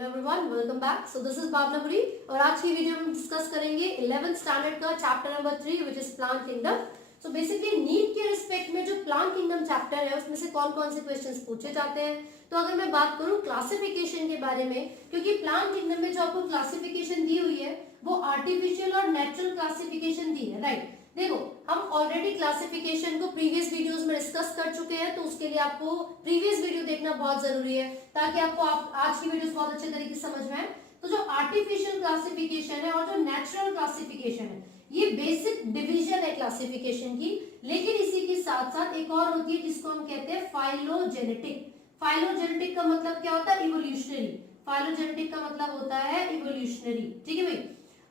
Hello everyone, welcome back. So this is Bhavnapuri और आज की वीडियो में हम डिस्कस करेंगे 11th स्टैंडर्ड का chapter number 3 which is plant kingdom. So basically NEET के रिस्पेक्ट में जो प्लांट किंगडम चैप्टर है उसमें से कौन कौन से क्वेश्चंस पूछे जाते हैं। तो अगर मैं बात करूं क्लासिफिकेशन के बारे में, क्योंकि प्लांट किंगडम में जो आपको क्लासिफिकेशन दी हुई है वो आर्टिफिशियल और नेचुरल क्लासिफिकेशन दी है, राइट। देखो, हम ऑलरेडी क्लासिफिकेशन को प्रीवियस वीडियोस में डिस्कस कर चुके हैं, तो उसके लिए आपको प्रीवियस वीडियो देखना बहुत जरूरी है ताकि आपको आज की वीडियोस बहुत अच्छे तरीके से समझ में आए। तो जो आर्टिफिशियल क्लासिफिकेशन है और जो नेचुरल क्लासिफिकेशन है ये बेसिक डिवीजन है क्लासिफिकेशन की, लेकिन इसी के साथ साथ एक और होती है जिसको हम कहते हैं फाइलोजेनेटिक। फाइलोजेनेटिक का मतलब क्या होता है? इवोल्यूशनरी। फाइलोजेनेटिक का मतलब होता है इवोल्यूशनरी, ठीक है भाई।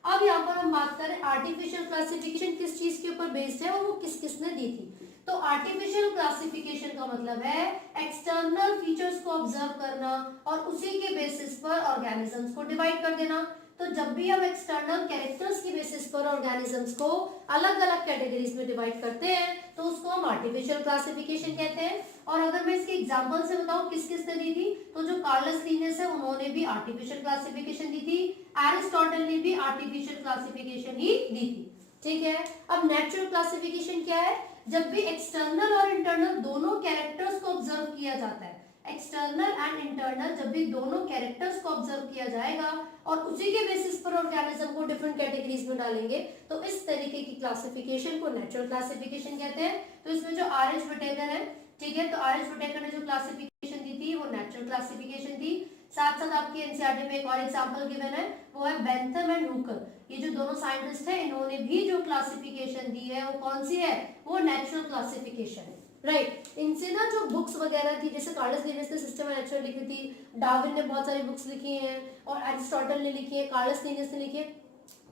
अब यहाँ पर हम बात करें आर्टिफिशियल क्लासिफिकेशन किस चीज के ऊपर बेस्ड है और वो किस किसने दी थी। तो आर्टिफिशियल क्लासिफिकेशन का मतलब है एक्सटर्नल फीचर्स को ऑब्जर्व करना और उसी के बेसिस पर ऑर्गेनिजम्स को डिवाइड कर देना। तो जब भी हम एक्सटर्नल कैरेक्टर्स की बेसिस पर ऑर्गेनिजम्स को अलग अलग कैटेगरीज में डिवाइड करते हैं तो उसको हम आर्टिफिशियल क्लासिफिकेशन कहते हैं। और अगर मैं इसके एग्जांपल से बताऊं किस किसने दी थी, तो जो कार्लस लिनियस है उन्होंने भी आर्टिफिशियल क्लासिफिकेशन दी थी, एरिस्टोटल ने भी आर्टिफिशियल क्लासिफिकेशन ही दी थी, ठीक है। अब नेचुरल क्लासिफिकेशन क्या है? जब भी एक्सटर्नल और इंटरनल दोनों कैरेक्टर्स को ऑब्जर्व किया जाता है, एक्सटर्नल एंड इंटरनल जब भी दोनों कैरेक्टर्स को ऑब्जर्व किया जाएगा और उसी के बेसिस पर ऑर्गेनिज्म को डिफरेंट कैटेगरीज में डालेंगे तो इस तरीके की क्लासिफिकेशन को नेचुरल क्लासिफिकेशन कहते हैं। तो इसमें जो आर.एच. विटेकर है, ठीक है, तो आर.एच. विटेकर ने जो क्लासिफिकेशन दी थी वो नेचुरल क्लासिफिकेशन थी। साथ साथ आपकी एनसीईआरटी में एक और एग्जांपल गिवन है, वो है बेंथम एंड हुकर। ये जो दोनों साइंटिस्ट हैं इन्होंने भी जो क्लासिफिकेशन दी है वो कौन सी है? वो नेचुरल क्लासिफिकेशन है, राइट। इनसे ना जो बुक्स वगैरह थी, जैसे कार्लस लिनियस ने सिस्टम ऑफ नेचर लिखी थी, डार्विन ने बहुत सारी बुक्स लिखी हैं और एरिस्टोटल ने लिखी है, कार्लस लिनियस ने लिखी है।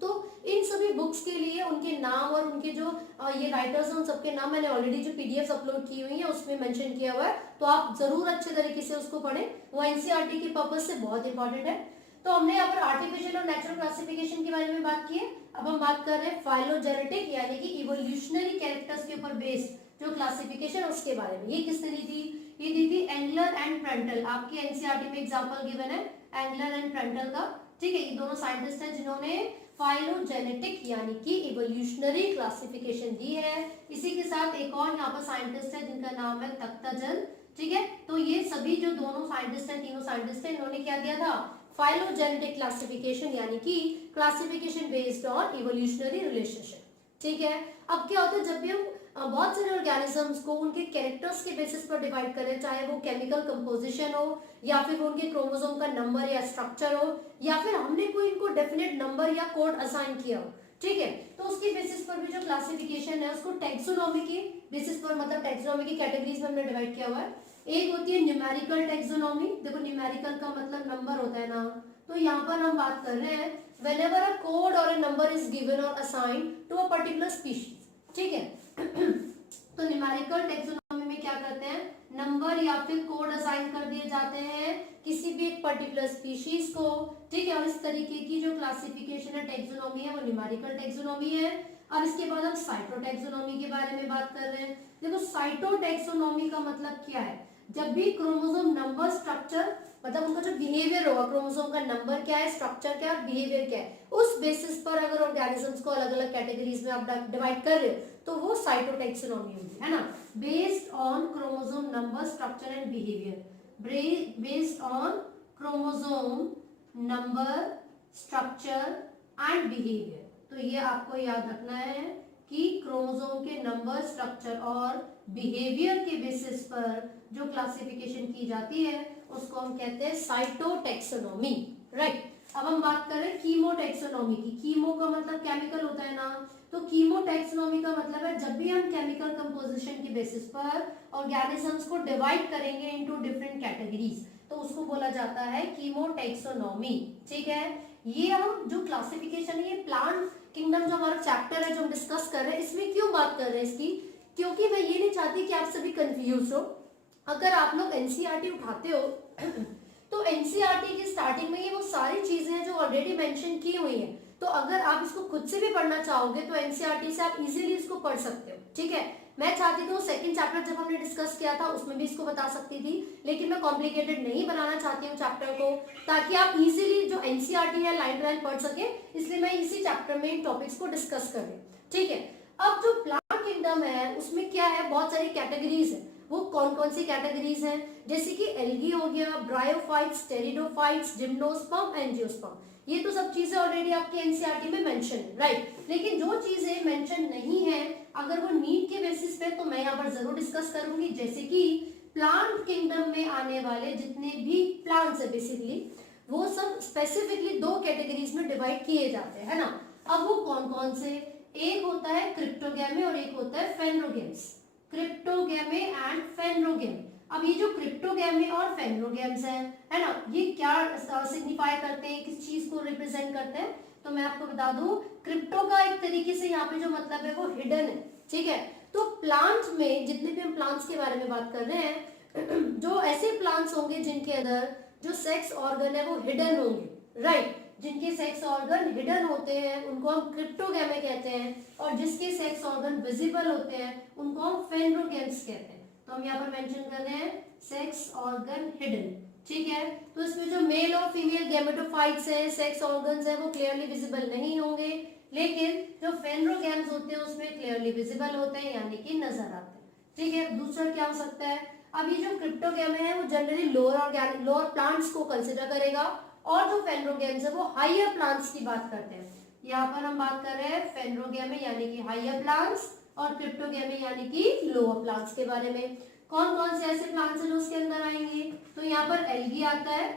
तो इन सभी बुक्स के लिए उनके नाम और उनके जो ये राइटर्स हैं उन सबके नाम मैंने ऑलरेडी जो पीडीएफ अपलोड की हुई है उसमें मेंशन किया हुआ है, तो आप जरूर अच्छे तरीके से उसको पढ़ें, वो एनसीईआरटी के पर्पज से बहुत इंपॉर्टेंट है। तो हमने यहाँ पर आर्टिफिशियल और नेचुरल क्लासिफिकेशन के बारे में बात की है। अब हम बात कर रहे हैं फाइलोजेनेटिक यानी कि इवोल्यूशनरी कैरेक्टर्स के ऊपर बेस्ड जो क्लासिफिकेशन है उसके बारे में। ये किसने दी थी? ये दी थी एंगलर एंड प्रेंटल। आपकी एनसीईआरटी में एग्जांपल गिवन है एंगलर एंड प्रेंटल का, ठीक है। ये दोनों साइंटिस्ट हैं जिन्होंने फाइलोजेनेटिक यानी कि इवोल्यूशनरी क्लासिफिकेशन दी है। इसी के साथ एक और यहाँ पर साइंटिस्ट है जिनका नाम है तख्ताजन, ठीक है। तो ये सभी जो दोनों साइंटिस्ट हैं, तीनों साइंटिस्ट हैं, इन्होंने क्या दिया था? फाइलोजेनेटिक क्लासिफिकेशन यानी कि classification based on evolutionary relationship, ठीक है। अब क्या होता है, जब भी हम बहुत सारे ऑर्गेनिजम्स को उनके कैरेक्टर्स के बेसिस पर डिवाइड करें, चाहे वो केमिकल कंपोजिशन हो या फिर उनके क्रोमोसोम का नंबर या स्ट्रक्चर हो या फिर हमने कोई इनको डेफिनेट नंबर या कोड असाइन किया हो, ठीक है, तो उसके बेसिस पर भी जो क्लासिफिकेशन है उसको टैक्सोनॉमी की बेसिस पर, मतलब टैक्सोनॉमी की कैटेगरीज में हमने डिवाइड किया हुआ है। एक होती है न्यूमेरिकल टैक्सोनॉमी। देखो, न्यूमेरिकल का मतलब नंबर होता है ना, तो यहाँ पर हम बात कर रहे हैं whenever a code or a number is given or assigned to a particular species, ठीक है। तो न्यूमेरिकल टैक्सोनॉमी में क्या करते हैं? नंबर या फिर कोड असाइन कर दिए जाते हैं किसी भी एक पर्टिकुलर स्पीशीज को, ठीक है। और इस तरीके की जो क्लासिफिकेशन है, टैक्सोनॉमी है, वो न्यूमेरिकल टैक्सोनॉमी है। अब इसके बाद हम साइटोटैक्सोनॉमी के बारे में बात कर रहे हैं। देखो, साइटोटैक्सोनॉमी का मतलब क्या है? जब भी क्रोमोसोम नंबर स्ट्रक्चर, मतलब उनका जो बिहेवियर होगा, क्रोमोसोम का नंबर क्या है, स्ट्रक्चर क्या है, बिहेवियर क्या है, उस बेसिस पर अगर ऑर्गेनिजम्स को अलग अलग कैटेगरीज में आप डिवाइड कर रहे हो तो वो साइटोटैक्सोनॉमी होगी, है ना। Based on chromosome number structure and behaviour, based on chromosome number structure and behaviour. तो ये आपको याद रखना है कि क्रोमोसोम के नंबर, स्ट्रक्चर और बिहेवियर के बेसिस पर जो क्लासिफिकेशन की जाती है उसको हम कहते हैं साइटोटैक्सोनॉमी, राइट। अब हम बात करें कीमोटैक्सोनॉमी की। कीमो का मतलब केमिकल होता है ना, तो कीमोटैक्सोनॉमी का मतलब है जब भी हम केमिकल कंपोजिशन के बेसिस पर ऑर्गेनिजम्स को डिवाइड करेंगे इनटू डिफरेंट कैटेगरीज तो उसको बोला जाता है कीमोटैक्सोनॉमी, ठीक है। ये हम जो क्लासिफिकेशन है, ये प्लांट किंगडम जो हमारा चैप्टर है जो हम डिस्कस कर रहे हैं, इसमें क्यों बात कर रहे हैं इसकी? क्योंकि मैं ये नहीं चाहती कि आप सभी कंफ्यूज हो। अगर आप लोग एनसीईआरटी उठाते हो तो एनसीईआरटी की स्टार्टिंग में ये वो सारी चीजें हैं जो ऑलरेडी मेंशन की हुई हैं। तो अगर आप इसको खुद से भी पढ़ना चाहोगे तो एनसीईआरटी से आप इजीली इसको पढ़ सकते हो, ठीक है। मैं चाहती थी सेकंड चैप्टर जब हमने डिस्कस किया था उसमें भी इसको बता सकती थी, लेकिन मैं कॉम्प्लिकेटेड नहीं बनाना चाहती हूँ चैप्टर को, ताकि आप इजीली जो एनसीईआरटी है लाइन टू लाइन पढ़ सके, इसलिए मैं इसी चैप्टर में इन टॉपिक्स को डिस्कस कर रही हूँ। ठीक है, अब जो प्लांट किंगडम है उसमें क्या है, बहुत सारी कैटेगरीज है। वो कौन कौन सी कैटेगरीज हैं, जैसे कि एल्गी हो गया, ब्रायोफाइट्स, टेरिडोफाइट्स, जिम्नोस्पर्म, एंजियोस्पर्म, ये तो सब चीजें ऑलरेडी आपके एनसीईआरटी में मेंशन है, राइट। लेकिन जो चीजें मेंशन नहीं है अगर वो नीड के बेसिस पे, तो मैं यहाँ पर जरूर डिस्कस करूंगी, जैसे कि प्लांट किंगडम में आने वाले जितने भी प्लांट्स है बेसिकली वो सब स्पेसिफिकली दो कैटेगरीज में डिवाइड किए जाते हैं, है ना। अब वो कौन कौन से, एक होता है क्रिप्टोगैमे और एक होता है फेनरोगेम्स, क्रिप्टोगैमे एंड फेनरोगेम। अब ये जो क्रिप्टोगैमे और फेनरोगेम्स हैं, है ना, ये क्या सिग्निफाई करते हैं, किस चीज को रिप्रेजेंट करते हैं, तो मैं आपको बता दूं क्रिप्टो का एक तरीके से यहाँ पे जो मतलब है वो हिडन है, ठीक है। तो प्लांट्स में जितने भी हम प्लांट्स के बारे में बात कर रहे हैं, जो ऐसे प्लांट्स होंगे जिनके अंदर जो सेक्स ऑर्गन है वो हिडन होंगे, राइट। जिनके सेक्स ऑर्गन हिडन होते हैं उनको हम क्रिप्टोगैमे कहते हैं, और जिसके सेक्स ऑर्गन विजिबल होते हैं उनको हम फेनरोगेम्स कहते हैं। तो हम यहाँ पर मेंशन कर रहे हैं सेक्स ऑर्गन हिडन, ठीक है। तो इसमें जो मेल और फीमेल गैमेटोफाइट्स हैं, सेक्स ऑर्गन्स हैं, वो क्लियरली विजिबल नहीं होंगे, लेकिन जो फेनरोगेम्स होते हैं उसमें क्लियरली विजिबल होते हैं, यानी कि नजर आते हैं, ठीक है। दूसरा क्या हो सकता है, अब ये जो क्रिप्टोगैमे है वो जनरली लोअर प्लांट्स को कंसिडर करेगा, और जो फेनरोगेम्स है वो हायर प्लांट्स की बात करते हैं। यहाँ पर हम बात कर रहे हैं फेनरोगेमे यानी कि हायर प्लांट्स और क्रिप्टोगेमे यानी कि लोअर प्लांट्स के बारे में। कौन कौन से ऐसे प्लांट्स हैं जो उसके अंदर आएंगे, तो यहाँ पर एल्गी आता है,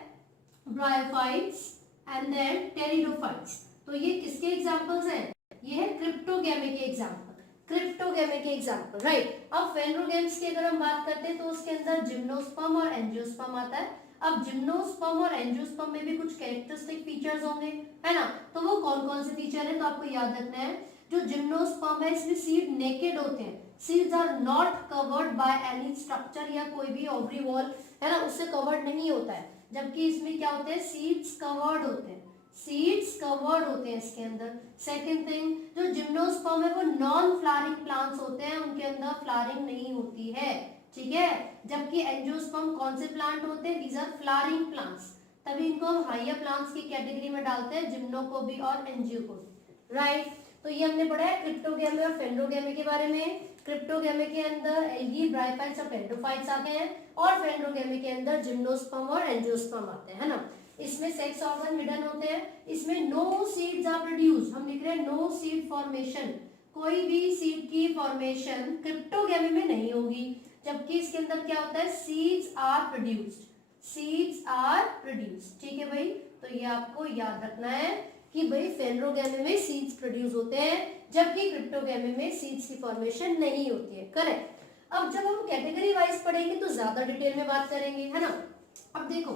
ब्रायोफाइट्स एंड देन टेरिडोफाइट्स। तो ये किसके एग्जांपल्स हैं, ये है क्रिप्टोगेमे के एग्जांपल, क्रिप्टोगेमे के एग्जांपल, राइट। अब फेनरोगेम्स की अगर हम बात करते हैं तो उसके अंदर जिम्नोस्पर्म और एंजियोस्पर्म आता है। अब जिम्नोस्पर्म और एंजियोस्पर्म में भी कुछ कैरेक्टरिस्टिक फीचर्स होंगे, है ना। तो वो कौन कौन से फीचर है, तो आपको याद रखना है, जो जिम्नोस्पर्म है इसमें सीड नेकेड होते हैं, seeds are not covered by any structure, या कोई भी ओवरी वॉल है ना उससे कवर्ड नहीं होता है, जबकि इसमें क्या होते हैं, सीड्स कवर्ड होते हैं, सीड्स कवर्ड होते हैं इसके अंदर। सेकंड थिंग, जो जिम्नोस्पर्म है वो नॉन फ्लावरिंग प्लांट्स होते हैं, उनके अंदर फ्लावरिंग नहीं होती है, ठीक है। जबकि एंजियोस्पर्म कौन से प्लांट होते हैं, दीज आर फ्लावरिंग प्लांट्स, तभी इनको हम हायर प्लांट्स की कैटेगरी में डालते हैं, जिम्नो को भी और एंजियो को भी, राइट। तो ये हमने पढ़ा है क्रिप्टोगैमे और फेनरोगेमे के बारे में। क्रिप्टोगैमे के अंदर एल्गी, ब्रायोफाइट्स और टेरिडोफाइट्स आते हैं, और फेनरोगेमे के अंदर जिम्नोस्पर्म और एंजियोस्पर्म आते हैं, है ना। इसमें सेक्स ऑर्गन हिडन होते हैं, इसमें नो सीड्स आर प्रोड्यूस्ड, हम लिख रहे हैं नो सीड फॉर्मेशन, कोई भी सीड की फॉर्मेशन क्रिप्टोगैमे में नहीं होगी, जबकि इसके अंदर क्या होता है, seeds are produced, seeds are produced, ठीक है भाई। तो ये आपको याद रखना है कि भाई फेनरोगेमे में सीड्स प्रोड्यूस होते हैं, जबकि क्रिप्टोगेमे में सीड्स की फॉर्मेशन नहीं होती है, करेक्ट। अब जब हम कैटेगरी वाइज पढ़ेंगे तो ज्यादा डिटेल में बात करेंगे, है ना। अब देखो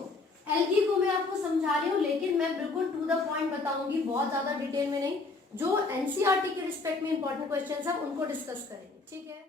एल्गी को मैं आपको समझा रही हूँ, लेकिन मैं बिल्कुल टू द पॉइंट बताऊंगी, बहुत ज्यादा डिटेल में नहीं, जो एनसीईआरटी के रिस्पेक्ट में इंपॉर्टेंट क्वेश्चंस है उनको डिस्कस करेंगे, ठीक है।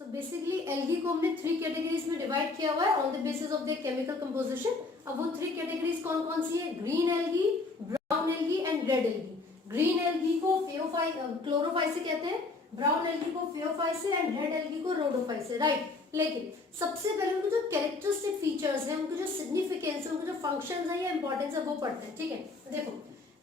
सो बेसिकली एल्गी को हमने 3 कैटेगरीज में डिवाइड किया हुआ है on the basis of the chemical composition. अब वो 3 कैटेगरीज कौन कौन सी है, green algae, brown algae and red algae. Green algae को क्लोरोफाइट से कहते हैं, ब्राउन एल्गी को फेओफाइट से एंड रेड एल्गी को रोडोफाइट से, राइट। लेकिन सबसे पहले उनके जो कैरेक्टरिस्टिक फीचर्स हैं, उनके जो सिग्निफिकेंस है, उनके जो फंक्शंस है या इंपॉर्टेंस है वो पढ़ते हैं, ठीक है। देखो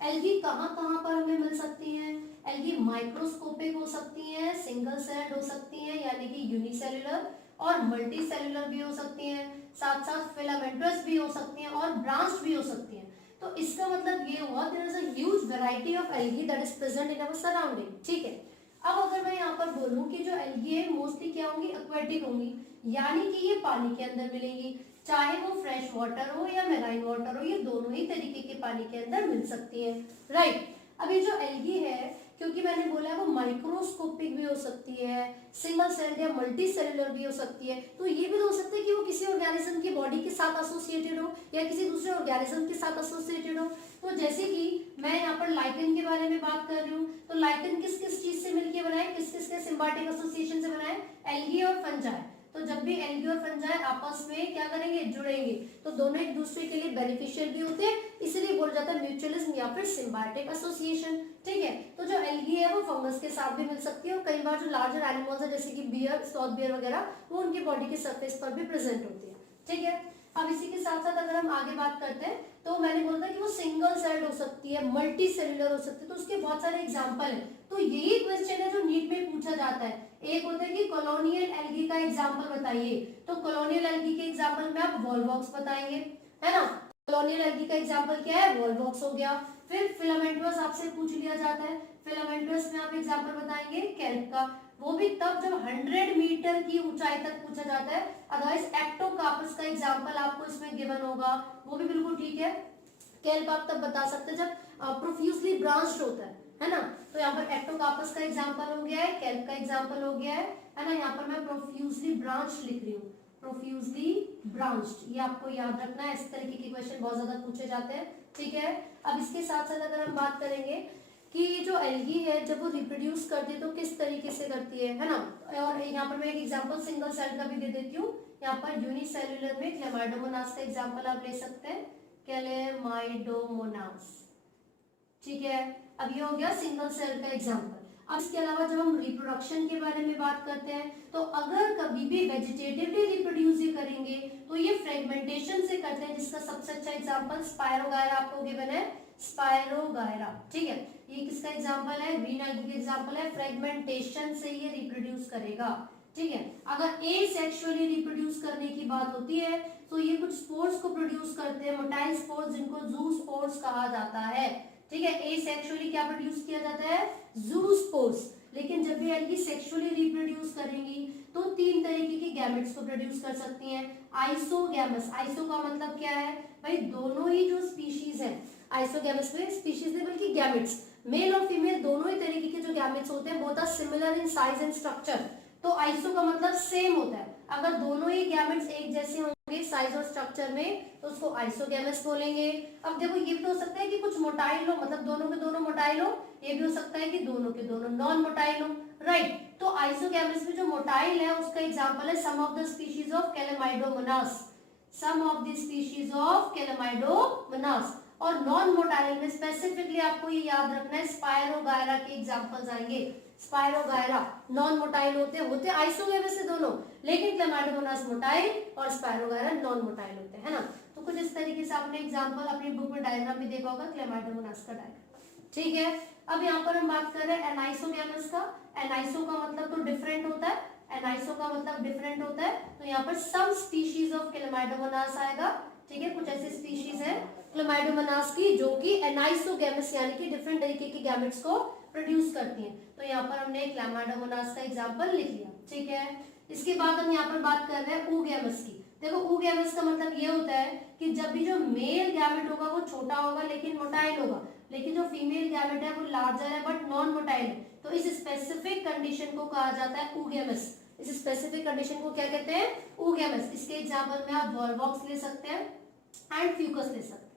एल्गी कहाँ कहाँ पर हमें मिल सकती है, एल्गी माइक्रोस्कोपिक हो सकती है, सिंगल सेल्ड हो सकती है यानी कि यूनिसेलुलर, और मल्टी सेलुलर भी हो सकती हैं, साथ साथ फिलामेंटस भी हो सकती हैं और ब्रांच भी हो सकती हैं। तो इसका मतलब ये हुआ there is a huge variety of algae that is present in our surrounding, ठीक है। अब अगर मैं यहाँ पर बोलूं कि जो एल्गी है मोस्टली क्या होंगी, एक्वेटिक होंगी, यानी कि ये पानी के अंदर मिलेंगी, चाहे वो फ्रेश वाटर हो या मेराइन वाटर हो, ये दोनों ही तरीके के पानी के अंदर मिल सकती है, राइट। अब ये जो एल्गी है, क्योंकि मैंने बोला है वो माइक्रोस्कोपिक भी हो सकती है, सिंगल सेल्ड या मल्टी सेलुलर भी हो सकती है, तो ये भी तो हो सकता है कि वो किसी ऑर्गेनिज्म की बॉडी के साथ एसोसिएटेड हो या किसी दूसरे ऑर्गेनिज्म के साथ एसोसिएटेड हो। तो जैसे कि मैं यहाँ पर लाइकेन के बारे में बात कर रही हूँ, तो लाइकेन किस किस चीज से मिलकर बनाए, किस किस के सिम्बायोटिक एसोसिएशन से बनाए, एल्गी और फंजाई। तो जब भी एल्गी और फंजाई आपस में क्या करेंगे, जुड़ेंगे, तो दोनों एक दूसरे के लिए बेनिफिशियल भी होते हैं, इसलिए बोला जाता है म्यूचुअलिज्म या फिर सिम्बायोटिक एसोसिएशन। ठीक है, तो जो एल्गी है वो फंगस के साथ भी मिल सकती है और कई बार जो लार्जर एनिमल्स है जैसे कि बियर, स्लॉथ बियर वगैरह, वो उनकी बॉडी के सरफेस पर भी प्रेजेंट होती है। ठीक है, अब इसी के साथ साथ अगर हम आगे बात करते हैं तो मैंने बोला था कि वो सिंगल सेल्ड हो सकती है, मल्टी सेलुलर हो सकती है, तो उसके बहुत सारे एग्जांपल हैं। तो यही क्वेश्चन है जो नीट में पूछा जाता है। एक होता है कि कॉलोनियल एल्गी का एग्जांपल बताइए, तो कॉलोनियल एल्गी के एग्जांपल में आप वॉलवॉक्स बताएंगे, है ना। कॉलोनियल एल्गी का एग्जांपल क्या है, वॉलवॉक्स हो गया। फिर फिलामेंटस आपसे पूछ लिया जाता है, फिलामेंटस में आप एग्जांपल बताएंगे केल्प का, वो भी तब जब 100 मीटर की ऊंचाई तक पूछा जाता है। अदरवाइज एक्टोकार्पस का एग्जांपल आपको इसमें गिवन होगा, वो भी बिल्कुल ठीक है। केल्प आप तब बता सकते हैं जब प्रोफ्यूजली ब्रांच्ड होता है ना। तो यहाँ पर एक्टोकार्पस का एग्जांपल हो गया है, केल्प का एग्जांपल हो गया है ना। यहाँ पर मैं प्रोफ्यूजली ब्रांच्ड लिख रही हूँ, प्रोफ्यूजली ब्रांच्ड, ये आपको याद रखना है। इस तरीके के क्वेश्चन बहुत ज्यादा पूछे जाते हैं। ठीक है, अब इसके साथ साथ अगर हम बात करेंगे कि जो एल्गी है जब वो रिप्रोड्यूस करती है तो किस तरीके से करती है ना। और यहाँ पर मैं एक एग्जांपल सिंगल सेल का भी दे देती हूँ। यहाँ पर यूनिसेल्युलर में क्लेमाइडोमोनास का एग्जांपल आप ले सकते हैं, क्लेमाइडोमोनास। ठीक है, अब ये हो गया सिंगल सेल का एग्जांपल। अब इसके अलावा जब हम रिप्रोडक्शन के बारे में बात करते हैं तो अगर कभी भी वेजिटेटिवली रिप्रोड्यूस ये करेंगे तो ये फ्रेगमेंटेशन से करते हैं, जिसका सबसे अच्छा एग्जांपल स्पायरोगायरा आपको गिवन है, स्पायरोगायरा। ठीक है, ये किसका एग्जांपल है, ग्रीन एल्गी का एग्जांपल है, फ्रेगमेंटेशन से ये रिप्रोड्यूस करेगा। ठीक है, अगर एसेक्सुअली रिप्रोड्यूस करने की बात होती है तो ये कुछ स्पोर्स को प्रोड्यूस करते हैं, मोटाइल स्पोर्स, जिनको जू स्पोर्स कहा जाता है। ठीक है, एसेक्सुअली क्या प्रोड्यूस किया जाता है, जू स्पोर्स। लेकिन जब भी एल्गी सेक्सुअली रिप्रोड्यूस करेंगी तो 3 तरीके की गैमेट्स को प्रोड्यूस कर सकती हैं। आइसोगैमस, आइसो का मतलब क्या है भाई, दोनों ही जो स्पीशीज है, आइसोगैमस में स्पीशीज नहीं बल्कि गैमेट्स, मेल और फीमेल दोनों ही तरीके के जो गैमेट्स होते हैं both are similar in size and structure. तो आइसो का मतलब सेम होता है, अगर दोनों ही गैमेट्स एक जैसे होंगे साइज और स्ट्रक्चर में तो उसको आइसोगैमस बोलेंगे। अब देखो ये भी हो सकता है कि कुछ मोटाइल हो, मतलब दोनों के दोनों मोटाइल हो, ये भी हो सकता है कि दोनों के दोनों नॉन मोटाइल हो, राइट। तो आइसोगैमस में जो मोटाइल है उसका एग्जांपल है some of the species of Chlamydomonas, some of the species of Chlamydomonas. और नॉन मोटाइल में स्पेसिफिकली आपको ये याद रखना है स्पायरोगायरा के एग्जांपल्स आएंगे। स्पायरोगायरा नॉन मोटाइल होते आइसोगैमस से दोनों, लेकिन क्लेमाइडोमोनास मोटाइल और स्पायरोगायरा नॉन मोटाइल होते हैं ना। तो कुछ इस तरीके से आपने एग्जांपल अपनी बुक में डायग्राम भी देखा होगा क्लेमाइडोमोनास का डायग्राम। ठीक है, अब यहाँ पर हम बात कर रहे हैं एनाइसोगैमस का। एनाइसो का मतलब तो डिफरेंट होता है, एनाइसो का मतलब डिफरेंट होता है, तो यहाँ पर सम स्पीशीज ऑफ क्लेमाइडोमोनास आएगा। ठीक है, कुछ ऐसी स्पीशीज है क्लेमाइडोमोनास की जो कि एनाइसोगैमस यानी कि डिफरेंट तरीके की गैमेट्स को प्रोड्यूस करती हैं। तो यहाँ पर हमने क्लेमाइडोमोनास का एग्जांपल लिख लिया। ठीक है, इसके बाद हम यहाँ पर बात कर रहे हैं oogamous की। देखो oogamous का मतलब ये होता है कि जब भी जो मेल गैमेट होगा वो छोटा होगा लेकिन मोटाइल होगा, लेकिन जो फीमेल गैमेट है वो लार्जर है बट नॉन मोटाइल है, तो इस स्पेसिफिक कंडीशन को कहा जाता है oogamous। इस स्पेसिफिक कंडीशन को क्या कहते हैं, oogamous। इसके एग्जांपल में आप वॉलवॉक्स ले सकते हैं एंड फ्यूकस ले सकते हैं,